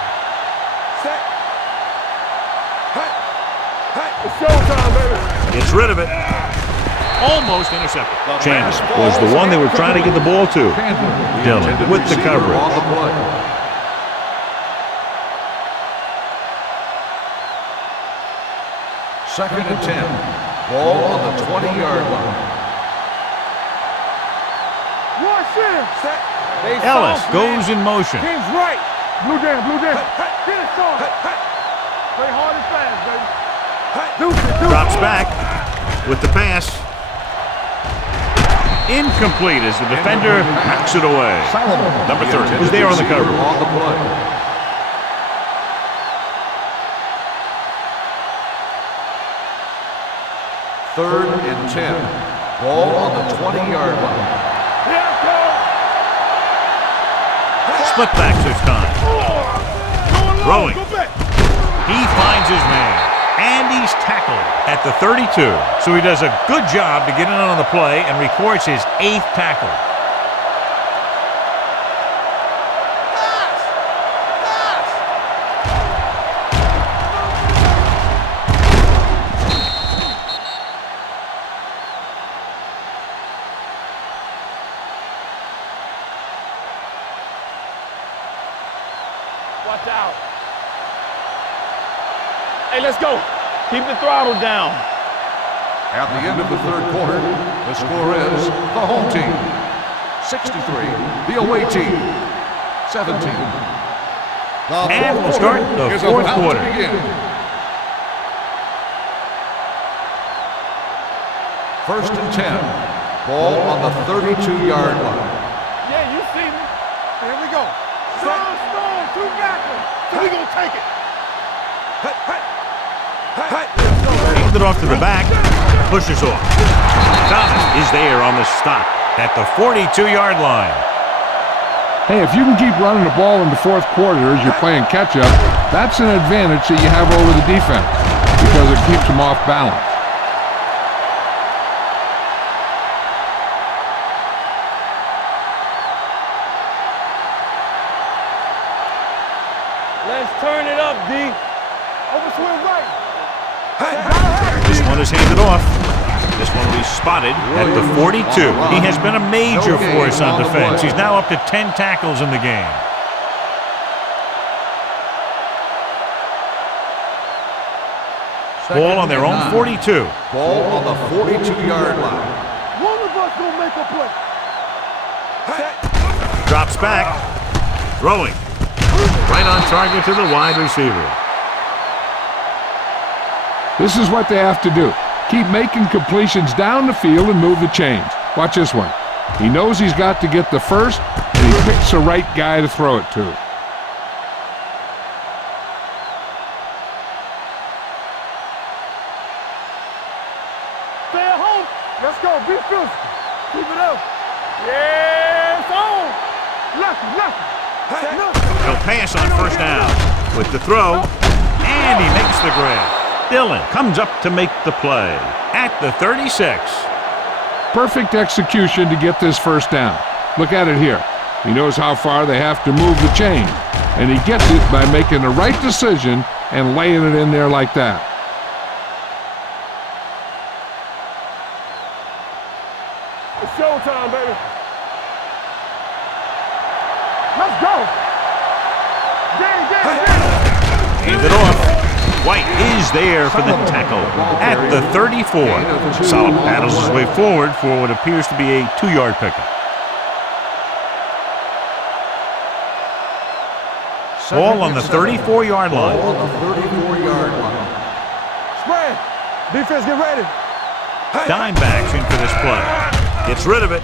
Set. Hey. It's showtime, baby. Gets rid of it. Almost intercepted. Chandler was the one they were trying to get the ball to. Dillon with the coverage. On the play. Second and 10. Ball on the 20-yard line. Watch in. Set. Ellis goes in motion. King's right. Blue down. Get it, son. Play hard and fast, baby. Deuce it. Drops back with the pass. Incomplete as the defender knocks it away. Number 30 was there on the cover. On the play. Third and 10. Ball on the 20-yard line. Split backs this time. Throwing. He finds his man. And he's tackled at the 32. So he does a good job to get in on the play and records his 8th tackle. Watch out. Hey, let's go. Keep the throttle down. At the end of the third quarter, the score is the home team 63, the away team 17. And we'll start the fourth quarter. First and 10. Ball on the 32-yard line. Yeah, you see me. Here we go. Strong, 2 backwards. So we gonna take it. Hands it off to the back. Pushes off. Thomas is there on the stop at the 42-yard line. Hey, if you can keep running the ball in the fourth quarter as you're playing catch-up, that's an advantage that you have over the defense because it keeps them off balance. Let's turn it up, D. Over swing right. This one is handed off. This one will be spotted at the 42. He has been a major force on defense. He's now up to 10 tackles in the game. Ball on their own 42. Ball on the 42-yard line. One of us gonna make a play. Drops back. Throwing. Right on target to the wide receiver. This is what they have to do. Keep making completions down the field and move the chains. Watch this one. He knows he's got to get the first, and he picks the right guy to throw it to. Stay at home. Let's go. Be physical. Keep it up. Yes, on. Lucky. He'll pass on first down with the throw, and he makes the grab. Dillon comes up to make the play at the 36. Perfect execution to get this first down. Look at it here. He knows how far they have to move the chain, and he gets it by making the right decision and laying it in there like that. It's showtime, baby. Let's go. Hands it off. White is there for the tackle at the 34. Solid battles his way forward for what appears to be a 2-yard pickup. Ball on the 34-yard line. Ball on the 34-yard line. Spread. Defense, get ready. Dime backs in for this play. Gets rid of it.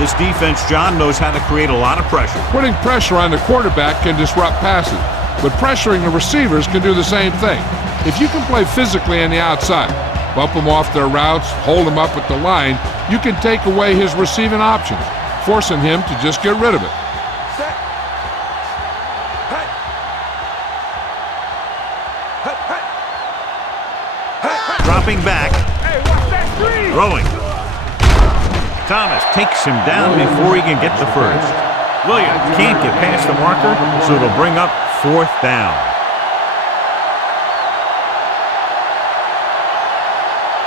This defense, John, knows how to create a lot of pressure. Putting pressure on the quarterback can disrupt passes, but pressuring the receivers can do the same thing. If you can play physically on the outside, bump them off their routes, hold them up at the line, you can take away his receiving options, forcing him to just get rid of it. Dropping back. Throwing. Thomas takes him down before he can get the first. Williams can't get past the marker, so it'll bring up 4th down.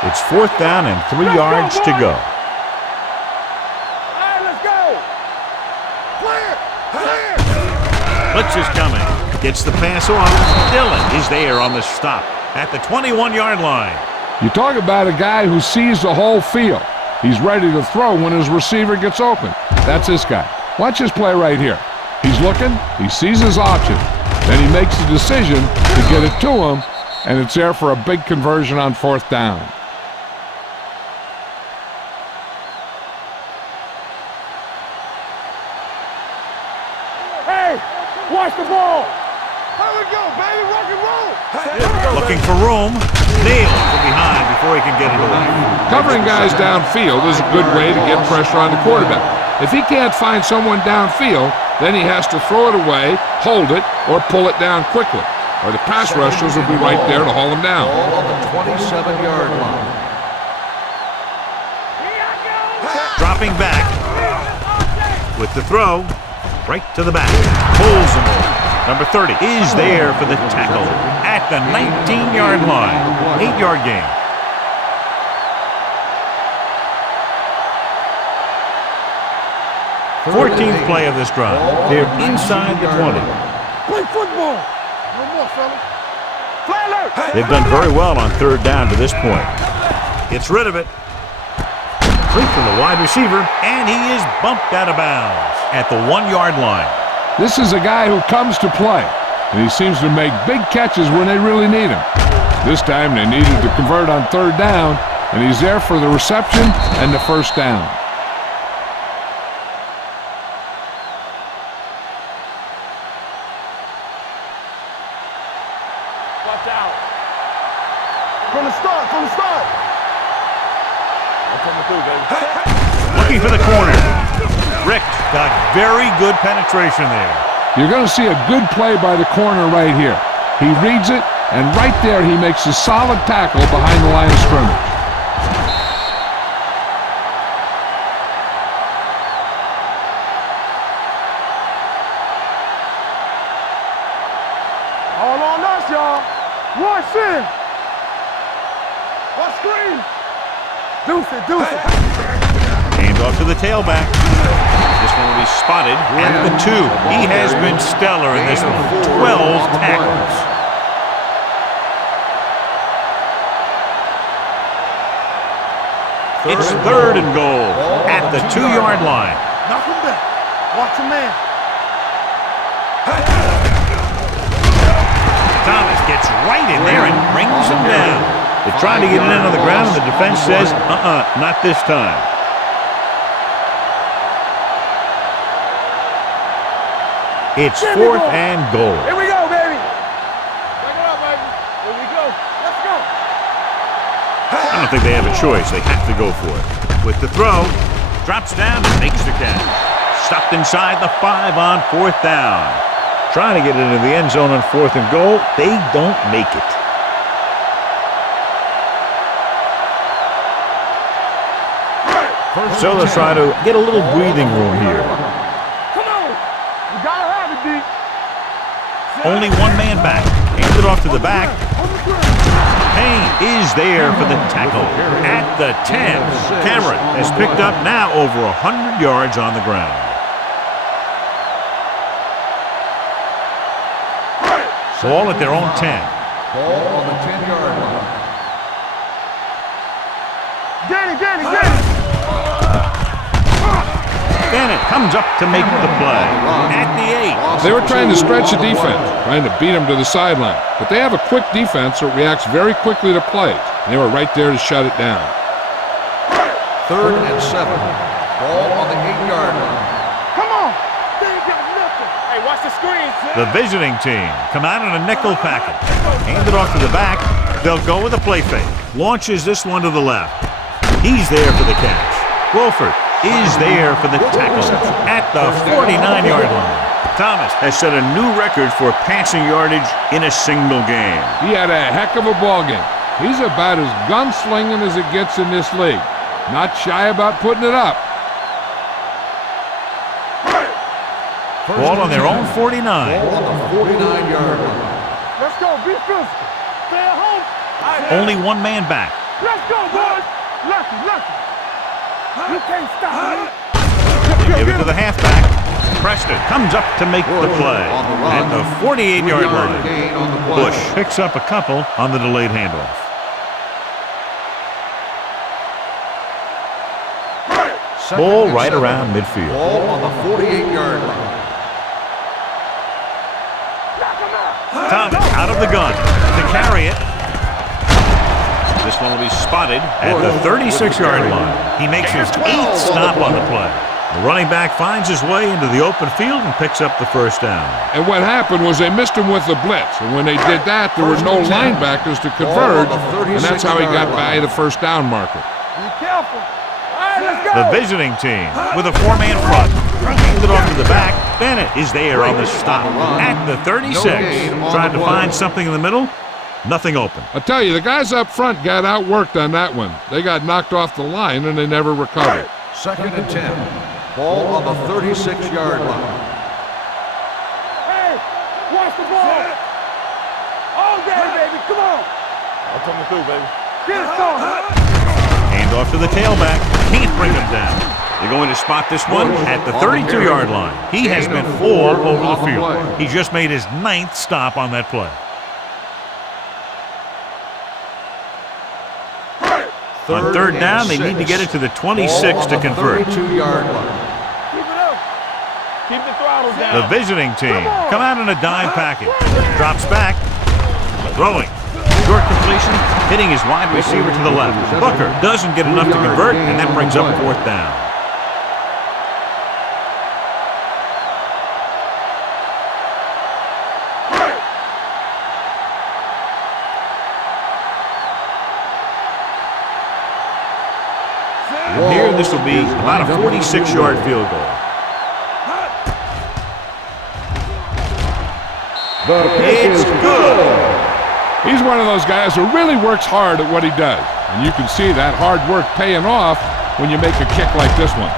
It's 4th down and 3 yards to go. All right, let's go. Clear. Blitz is coming. Gets the pass off. Dillon is there on the stop at the 21-yard line. You talk about a guy who sees the whole field. He's ready to throw when his receiver gets open. That's this guy. Watch his play right here. He's looking, he sees his option, then he makes the decision to get it to him, and it's there for a big conversion on 4th down. Hey, watch the ball. Here we go, baby. Rock and roll. Looking for room. Nailed from behind before he can get it away. Covering guys downfield is a good way to get pressure on the quarterback. If he can't find someone downfield, then he has to throw it away, hold it, or pull it down quickly. Or the pass rushers will be right there to haul him down. Ball on the 27-yard line. Dropping back with the throw, right to the back. Pulls him over. Number 30 is there for the tackle at the 19-yard line. 8-yard gain. Fourteenth play of this drive. They're inside the 20. Play football. No more, fellas. Fly alert. They've done very well on third down to this point. Gets rid of it. Complete from the wide receiver, and he is bumped out of bounds at the 1-yard line. This is a guy who comes to play, and he seems to make big catches when they really need him. This time they needed to convert on third down, and he's there for the reception and the first down. Watch out. From the start, from the start. I'm coming through, baby. Looking for the corner. Rick got very good penetration there. You're going to see a good play by the corner right here. He reads it, and right there he makes a solid tackle behind the line of scrimmage. All on us, y'all. Rush in. What screen? Deuce it, deuce it. Hand off to the tailback. This one will be spotted at the 2. He has been stellar in this one. 12 tackles. It's third and goal at the 2-yard line. Knock him back. Watch a man. Thomas gets right in there and brings him down. They're trying to get it in on the ground, and the defense says, not this time. It's fourth and goal. Here we go, baby. Back it up, baby. Here we go. Let's go. I don't think they have a choice. They have to go for it. With the throw, drops down and makes the catch. Stopped inside the 5 on fourth down. Trying to get it into the end zone on fourth and goal. They don't make it. So they'll try to get a little breathing room here. Come on. You gotta have it, D. Only one man back. Hands it off to the back. On the ground. Payne is there for the tackle at the 10. Cameron has picked up now over 100 yards on the ground. Ball at their own 10. Ball on the 10-yard line. Get it. Bennett comes up to make the play at the 8. They were trying to stretch the defense, trying to beat them to the sideline. But they have a quick defense that reacts very quickly to plays. They were right there to shut it down. Third and 7. Ball on the 8-yard line. Come on. They ain't got nothing. Hey, watch the screen. The visiting team come out in a nickel package. Hand it off to the back. They'll go with a play fake. Launches this one to the left. He's there for the catch. Wolford is there for the tackle at the 49-yard line. Thomas has set a new record for passing yardage in a single game. He had a heck of a ball game. He's about as gunslinging as it gets in this league. Not shy about putting it up. Ball on their own 49. Ball on the 49-yard line. Let's go. Be physical. Stay at home. Only one man back. Let's go, boys. Lucky. You can't stop me. Give it to the halfback. Preston comes up to make the play at the 48-yard line. Gain on the play. Bush picks up a couple on the delayed handoff. Ball right around midfield. Ball on the 48-yard line. Thomas out of the gun to carry it. This one will be spotted at the 36-yard line. He makes his 8th stop on the play. The running back finds his way into the open field and picks up the first down. And what happened was they missed him with the blitz. And when they did that, there were no linebackers to converge. And that's how he got by the first down marker. Be careful. The visiting team with a four-man front. Hand it off to the back. Bennett is there on the stop at the 36. Trying to find something in the middle. Nothing open. I tell you, the guys up front got outworked on that one. They got knocked off the line and they never recovered. 2nd and 10. Ball on the 36-yard line. Hey, watch the ball. All day, baby. Come on. I'm coming through, baby. Get it started. Hand off to the tailback. Can't bring him down. They're going to spot this one at the 32-yard line. He has been 4 over the field. He just made his 9th stop on that play. On third down, they need to get it to the 26 to convert. 32-yard line. Keep it up. Keep the throttle down. The visiting team come out in a dime package. Drops back. Throwing. Short completion, hitting his wide receiver to the left. Booker doesn't get enough to convert, and that brings up 4th down. And here, this will be about a 46-yard field goal. It's good. He's one of those guys who really works hard at what he does. And you can see that hard work paying off when you make a kick like this one.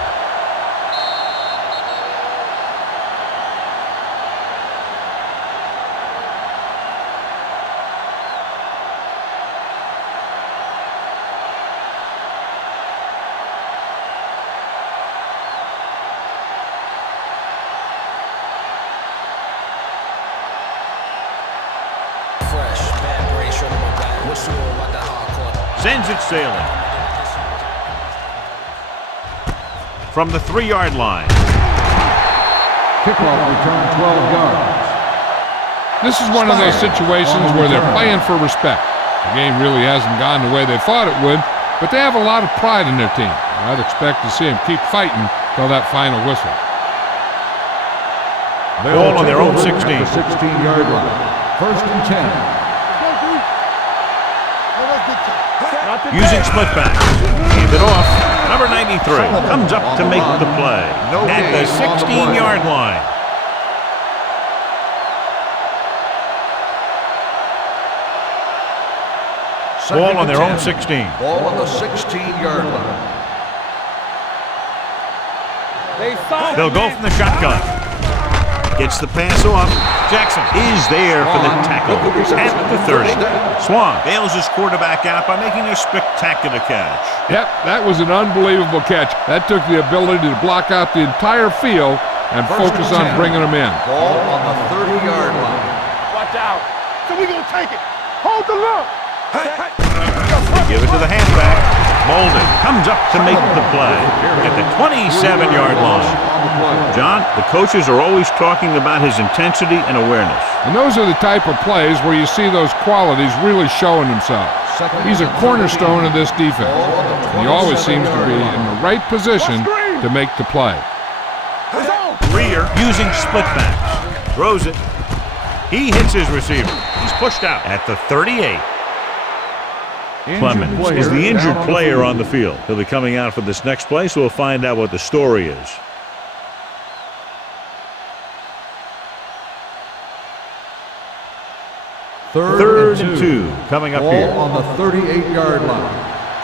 Sends it sailing. From the 3-yard line. Kickoff return 12 yards. This is one of those situations where they're playing for respect. The game really hasn't gone the way they thought it would, but they have a lot of pride in their team. I'd expect to see them keep fighting till that final whistle. Ball on their own 16. At the 16-yard line. 1st and 10. Using split back. Hand it off. Number 93 comes up to make the play at the 16-yard line. Ball on their own 16. Ball on the 16-yard line. They'll go from the shotgun. Gets the pass off. Jackson is there for the tackle at the 30. Swan bails his quarterback out by making a spectacular catch. Yep, that was an unbelievable catch. That took the ability to block out the entire field and focus on bringing them in. Ball on the 30-yard line. Watch out. So we're going to take it. Hold the look. Give it to the halfback. Bolden comes up to make the play at the 27-yard line. John, the coaches are always talking about his intensity and awareness. And those are the type of plays where you see those qualities really showing themselves. He's a cornerstone of this defense. And he always seems to be in the right position to make the play. Rear using split backs. Throws it. He hits his receiver. He's pushed out at the 38. Clemens is the injured player on the field. He'll be coming out for this next play, so we'll find out what the story is. Third and two coming up here. Ball on the 38-yard line.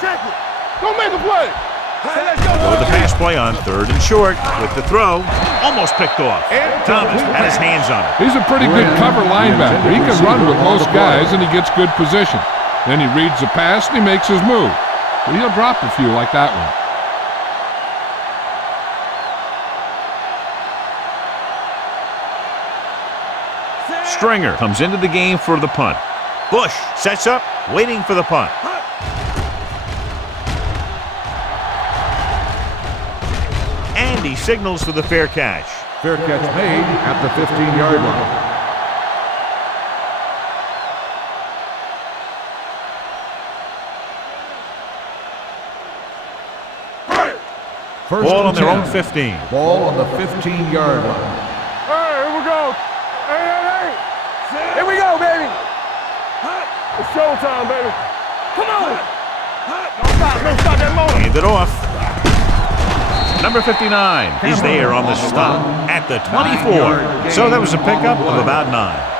Check it. Don't make a play. Let's go. With the pass play on 3rd and short with the throw. Almost picked off. Thomas had his hands on it. He's a pretty good cover linebacker. He can run with most guys and he gets good position. Then he reads the pass and he makes his move. But he'll drop a few like that one. Stringer comes into the game for the punt. Bush sets up, waiting for the punt. And he signals for the fair catch. Fair catch made at the 15-yard line. Ball on their own 15. Ball on the 15-yard line. Hey, here we go. Hey. Here we go, baby. It's showtime, baby. Come on. Don't stop that motor. Hand it off. Number 59 is there on the stop at the 24. So that was a pickup of about 9.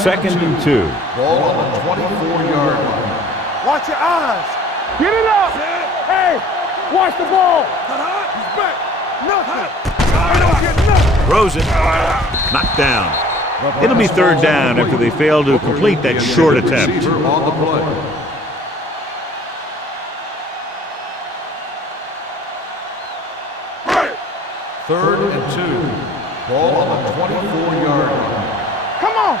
Second and 2. Ball on the 24-yard line. Watch your eyes. Get it up. Hey, watch the ball. He's back. Nothing. I don't get nothing. Throws it. Knocked down. It'll be third down after they fail to complete that short attempt. Receiver on the play. Third and 2. Ball on the 24-yard line. Come on.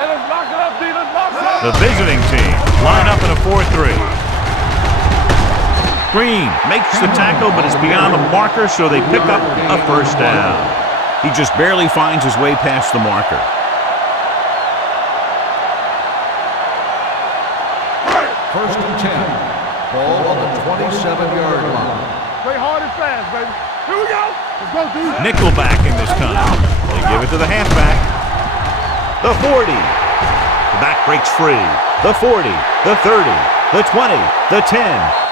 Hey, let's lock it up, D. Let's lock it up. The visiting team line up in a 4-3. Green makes the tackle, but it's beyond the marker, so they pick up a first down. He just barely finds his way past the marker. First and 10. Ball on the 27-yard line. Play hard and fast, baby. Here we go. Let's go, dude. Nickelback in this time. They give it to the halfback. The 40. The back breaks free. The 40. The 30. The 20. The 10.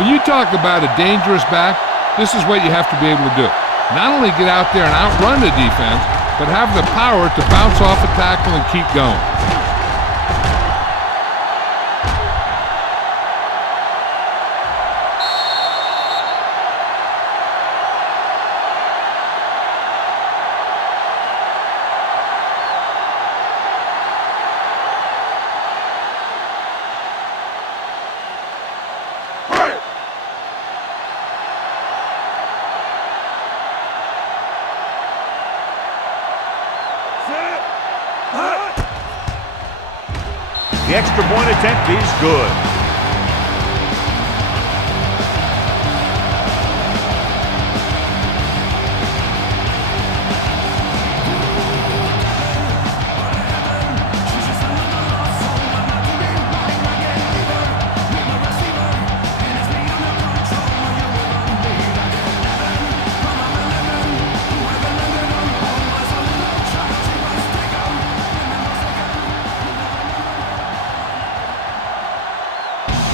When you talk about a dangerous back, this is what you have to be able to do. Not only get out there and outrun the defense, but have the power to bounce off a tackle and keep going. The extra point attempt is good.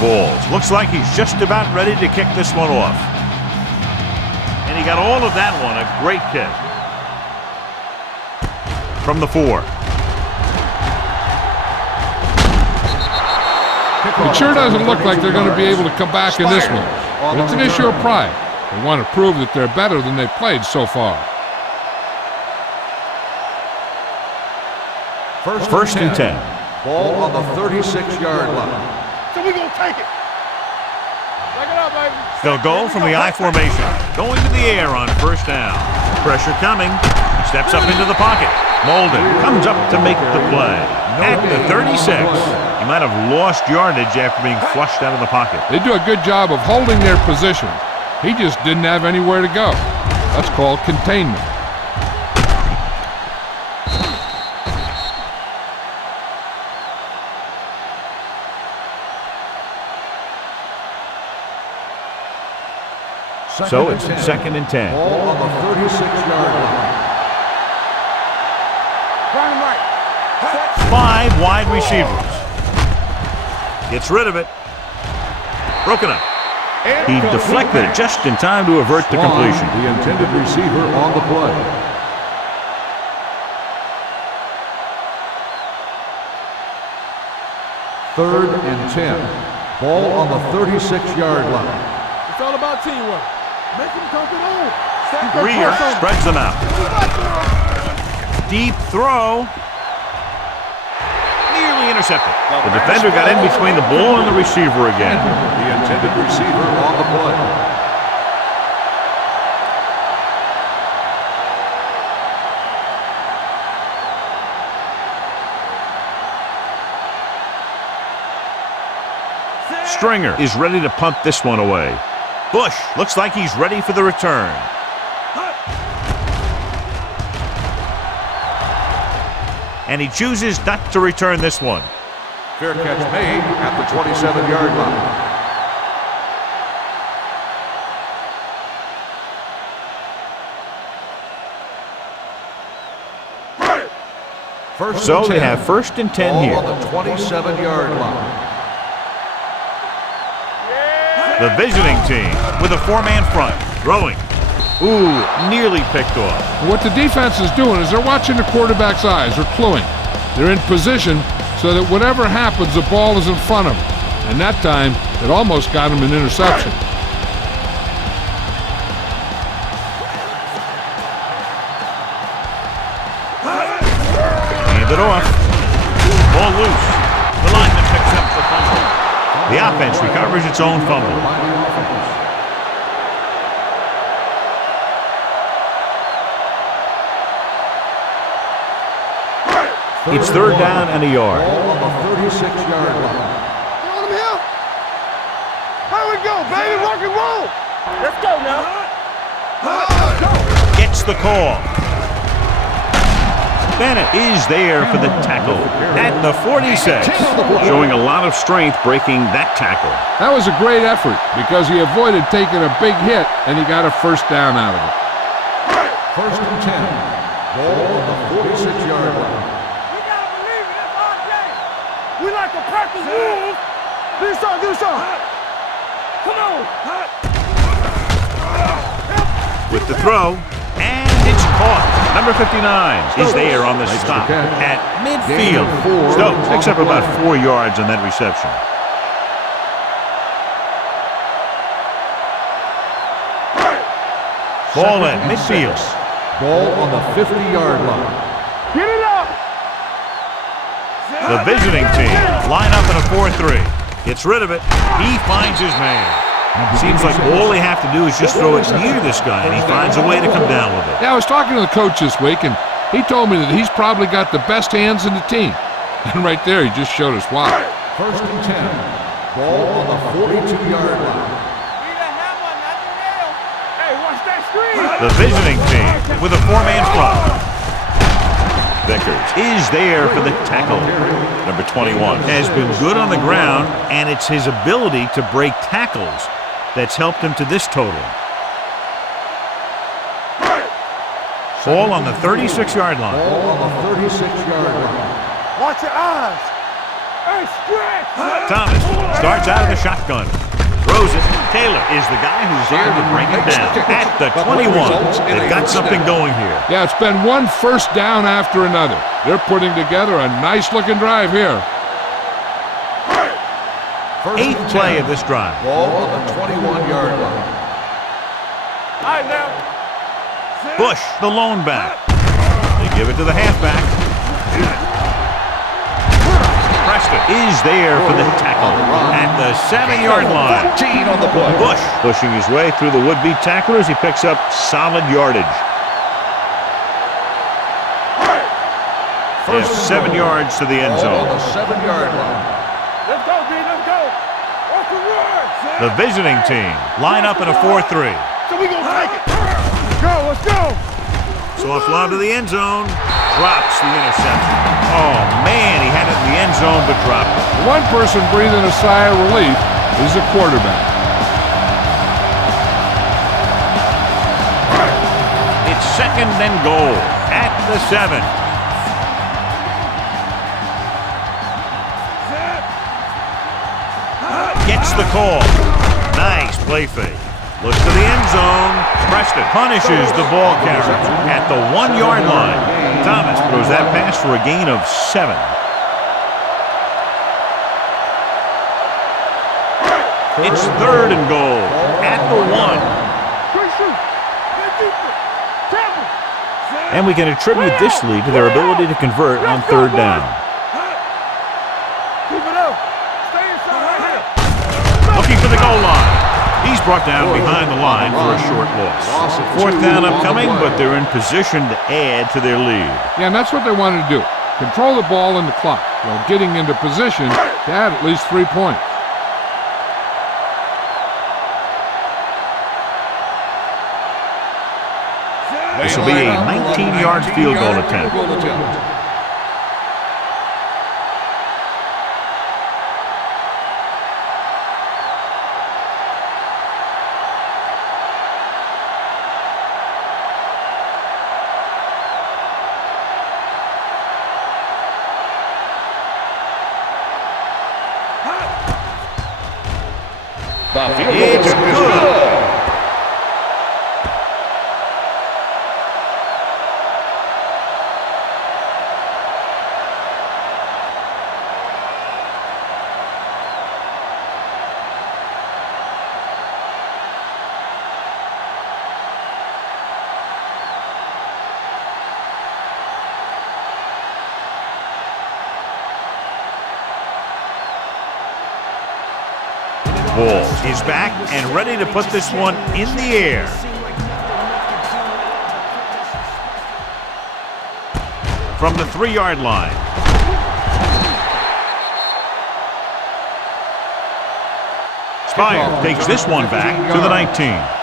Balls. Looks like he's just about ready to kick this one off. And he got all of that one. A great kick. From the 4. It sure doesn't look like they're going to be able to come back in this one. But it's an issue of pride. They want to prove that they're better than they've played so far. First and 10. Ball on the 36-yard line. So we gonna take it. Take it up, baby. They'll go from the I formation. Going to the air on first down. Pressure coming. He steps up into the pocket. Molden comes up to make the play. At the 36. He might have lost yardage after being flushed out of the pocket. They do a good job of holding their position. He just didn't have anywhere to go. That's called containment. So it's second and 10. Ball on the 36-yard line. Right and right. 5 wide receivers. Gets rid of it. Broken up. He deflected it just in time to avert the completion. The intended receiver on the play. Third and 10. Ball on the 36-yard line. It's all about teamwork. Make him come it on. Greer spreads them out. Deep throw. Nearly intercepted. The defender got in between the ball and the receiver again. The intended receiver on the play. Stringer is ready to punt this one away. Bush looks like he's ready for the return. And he chooses not to return this one. Fair catch made at the 27-yard line. So they have 1st and 10 Ball here. on the 27-yard line. The visiting team with a 4-man front. Throwing. Ooh, nearly picked off. What the defense is doing is they're watching the quarterback's eyes. They're cluing. They're in position so that whatever happens, the ball is in front of them. And that time, it almost got him an interception. Hand it off. Ball loose. The lineman picks up the fumble. The offense recovers its own fumble. It's 3rd down and a yard. Ball on the 36-yard line. You want him here? Here we go, baby. Rock and roll. Let's go now. Gets the call. Bennett is there for the tackle at the 46. Showing a lot of strength breaking that tackle. That was a great effort because he avoided taking a big hit and he got a 1st down out of it. 1st and 10. Ball on the 46-yard line. We gotta believe it. That's our game. We like to practice moves. Do something. Come on. With the throw, and it's caught. Number 59 is there on the stop at midfield. Stokes picks up about 4 yards on that reception. Ball at midfield. Ball on the 50-yard line. Get it up. The visiting team line up in a 4-3. Gets rid of it. He finds his man. Seems like all they have to do is just throw it near this guy, and he finds a way to come down with it. Yeah, I was talking to the coach this week, and he told me that he's probably got the best hands in the team. And right there, he just showed us why. 1st and 10. Ball on the 42-yard line. Hey, watch that screen. The visiting team with a 4-man front. Vickers is there for the tackle. Number 21 has been good on the ground, and it's his ability to break tackles that's helped him to this total. Ball on the 36-yard line. Ball on the 36-yard line. Watch your eyes. Hey, stretch. Thomas starts out of the shotgun. Throws it. Taylor is the guy who's there to bring him down at the 21. They've got something going here. Yeah, it's been one 1st down after another. They're putting together a nice-looking drive here. 8th play of this drive. Ball on the 21-yard line. All right, now. Bush, the lone back. They give it to the halfback. Preston is there for the tackle at the 7-yard line. 14 on the play. Bush pushing his way through the would-be tacklers. He picks up solid yardage. There's 7 yards to the end Ball on zone. the 7-yard line. Let's go, D. Let's go. What's the word? The visiting team line up in a 4-3. So we gonna take it. Let's go. Soft lob to the end zone. Drops the interception. Oh, man, he had it in the end zone, but dropped it. The one person breathing a sigh of relief is the quarterback. It's 2nd and goal at the 7. Gets the call. Nice play fake. Looks to the end zone. Preston punishes the ball carrier at the 1-yard line. Thomas throws that pass for a gain of 7. It's 3rd and goal at the 1. And we can attribute this lead to their ability to convert on 3rd down. Keep it up. Stay inside right here. Looking for the goal line. He's brought down behind the line for a short loss. 4th down upcoming, but they're in position to add to their lead. Yeah, and that's what they wanted to do. Control the ball and the clock while getting into position to add at least 3 points. This will be a 19-yard field goal attempt. The field goal It's attempt is good. good. Ball is back and ready to put this one in the air. From the 3-yard line. Spire takes this one back to the 19.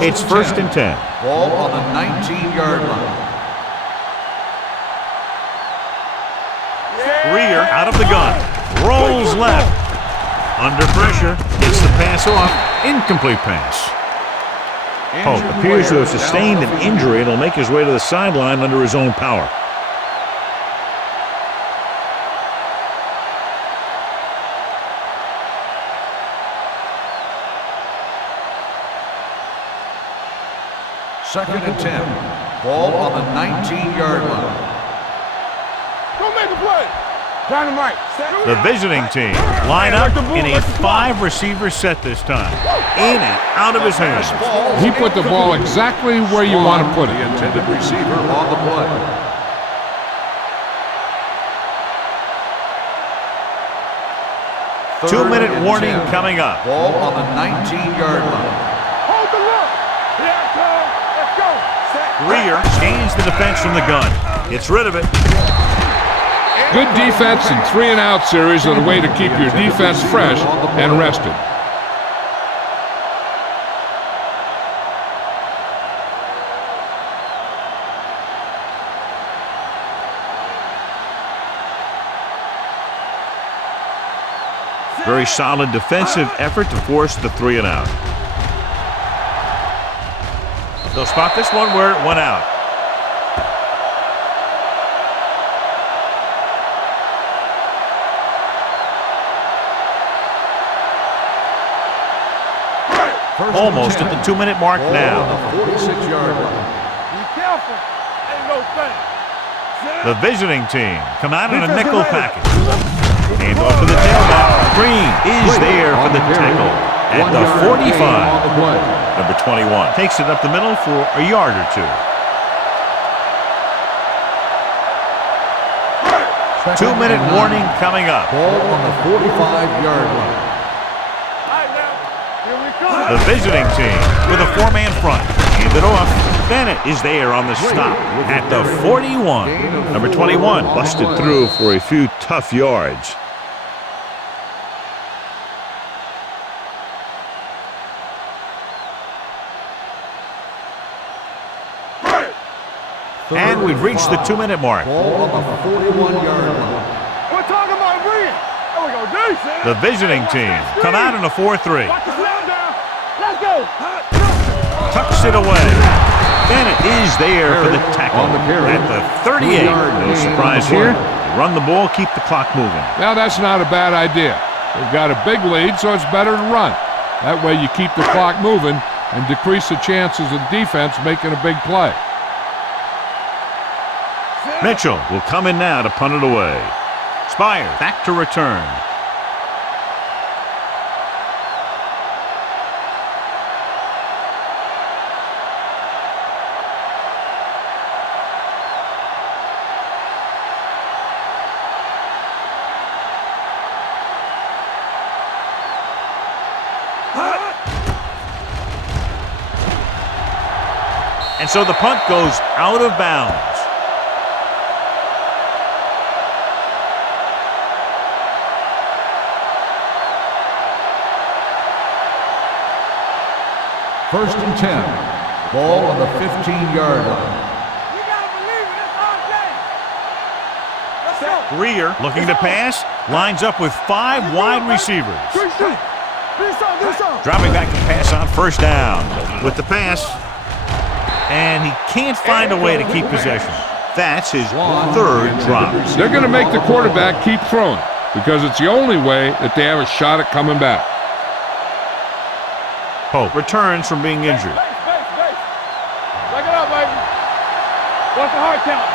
It's first and 10. Ball on the 19-yard line. Rear out of the gun. Rolls left. Under pressure. Gets the pass off. Incomplete pass. Pope appears to have sustained an injury and will make his way to the sideline under his own power. Second and 10. Ball on the 19-yard line. Go make a play. Dynamite. The visiting team line up in a 5-receiver set this time. In and out of his hands. He put the ball exactly where you want to put it. The intended receiver on the play. Two-minute warning coming up. Ball on the 19-yard line. Hold the look. Here it comes. Let's go. Rear scans the defense from the gun. Gets rid of it. Good defense and 3-and-out series are the way to keep your defense fresh and rested. Very solid defensive effort to force the 3-and-out. They'll spot this one where it went out. Almost at the 2-minute mark now. On the 46-yard line. Be careful. Ain't no thing. The visiting team come out in a nickel package. Hand off to the tailback. Green is there for the tackle at the 45. Number 21 takes it up the middle for a yard or two. 2-minute warning coming up. Ball on the 45-yard line. All right, now. Here we come. The visiting team with a 4-man front. Hand it off. Bennett is there on the stop at the 41. Number 21 busted through for a few tough yards. And we've reached the 2-minute mark. Ball on the 41-yard line. We're talking about Green. There we go, D. The visiting team come out in a 4-3. Watch the snap down. Let's go. Tucks it away. Bennett is there for the tackle at the 38. No surprise here. They run the ball, keep the clock moving. Now, that's not a bad idea. They've got a big lead, so it's better to run. That way you keep the clock moving and decrease the chances of defense making a big play. Mitchell will come in now to punt it away. Spire back to return. And so the punt goes out of bounds. First and 10. Ball on the 15-yard line. You got to believe it. It's our day. Let's go. Greer looking to pass. Lines up with 5 wide receivers. Do something. Dropping back to pass on first down. With the pass. and he can't find a way to keep possession. That's his third drop. They're going to make the quarterback keep throwing because it's the only way that they have a shot at coming back. Pope returns from being injured. Back it up, baby. What's the hard count?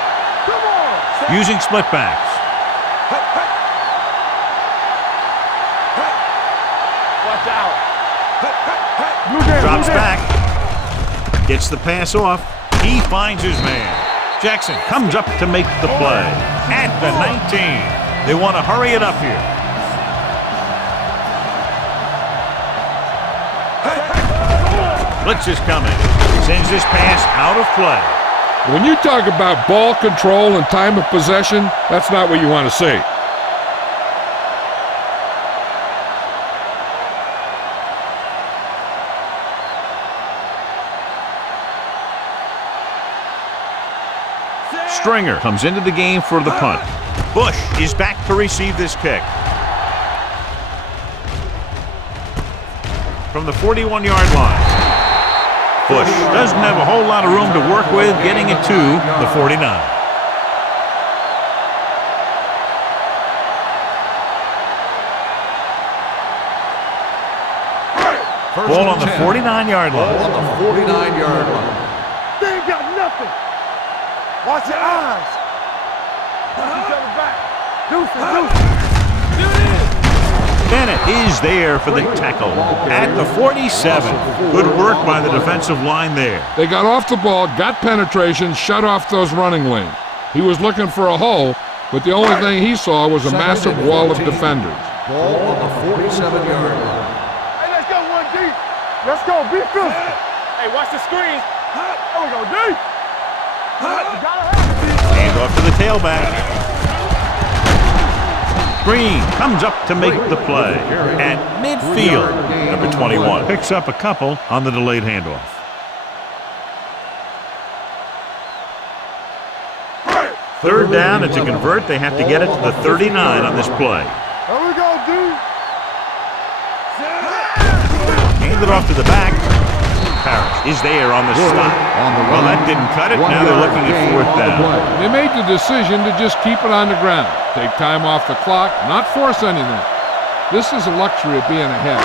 Come on. Using split backs. Watch out. Drops back. Gets the pass off. He finds his man. Jackson comes up to make the play. At the 19. They want to hurry it up here. Blitz is coming. Sends this pass out of play. When you talk about ball control and time of possession, that's not what you want to see. Stringer comes into the game for the punt. Bush is back to receive this kick. From the 41-yard line. Bush doesn't have a whole lot of room to work with, getting it to the 49. Ball on the 49-yard line. On the 49-yard line. They ain't got nothing. Watch your eyes. Each other back. Deuces. Bennett is there for the tackle at the 47. Good work by the defensive line there. They got off the ball, got penetration, shut off those running lanes. He was looking for a hole, but the only thing he saw was a massive wall of defenders. Ball on the 47-yard line. Hey, let's go one deep. Let's go. Be physical. Hey, watch the screen. There we go, deep. You gotta have it. Hand off to the tailback. Green comes up to make the play at midfield. Number 21 picks up a couple on the delayed handoff. Third down, and to convert, they have to get it to the 39 on this play. There we go, dude. Hand it off to the back. Parrish is there on the stop. Well, that didn't cut it. Now they're looking at fourth down. They made the decision to just keep it on the ground. Take time off the clock, not force anything. This is a luxury of being ahead.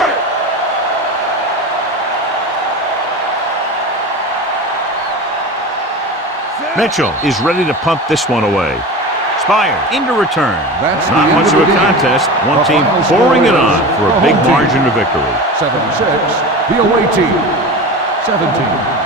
Mitchell is ready to punt this one away. Spire into return. That's Not the end much of of a the game. contest. One The team final pouring it score on is for a the big home team. margin of victory. 76, the away team. 17.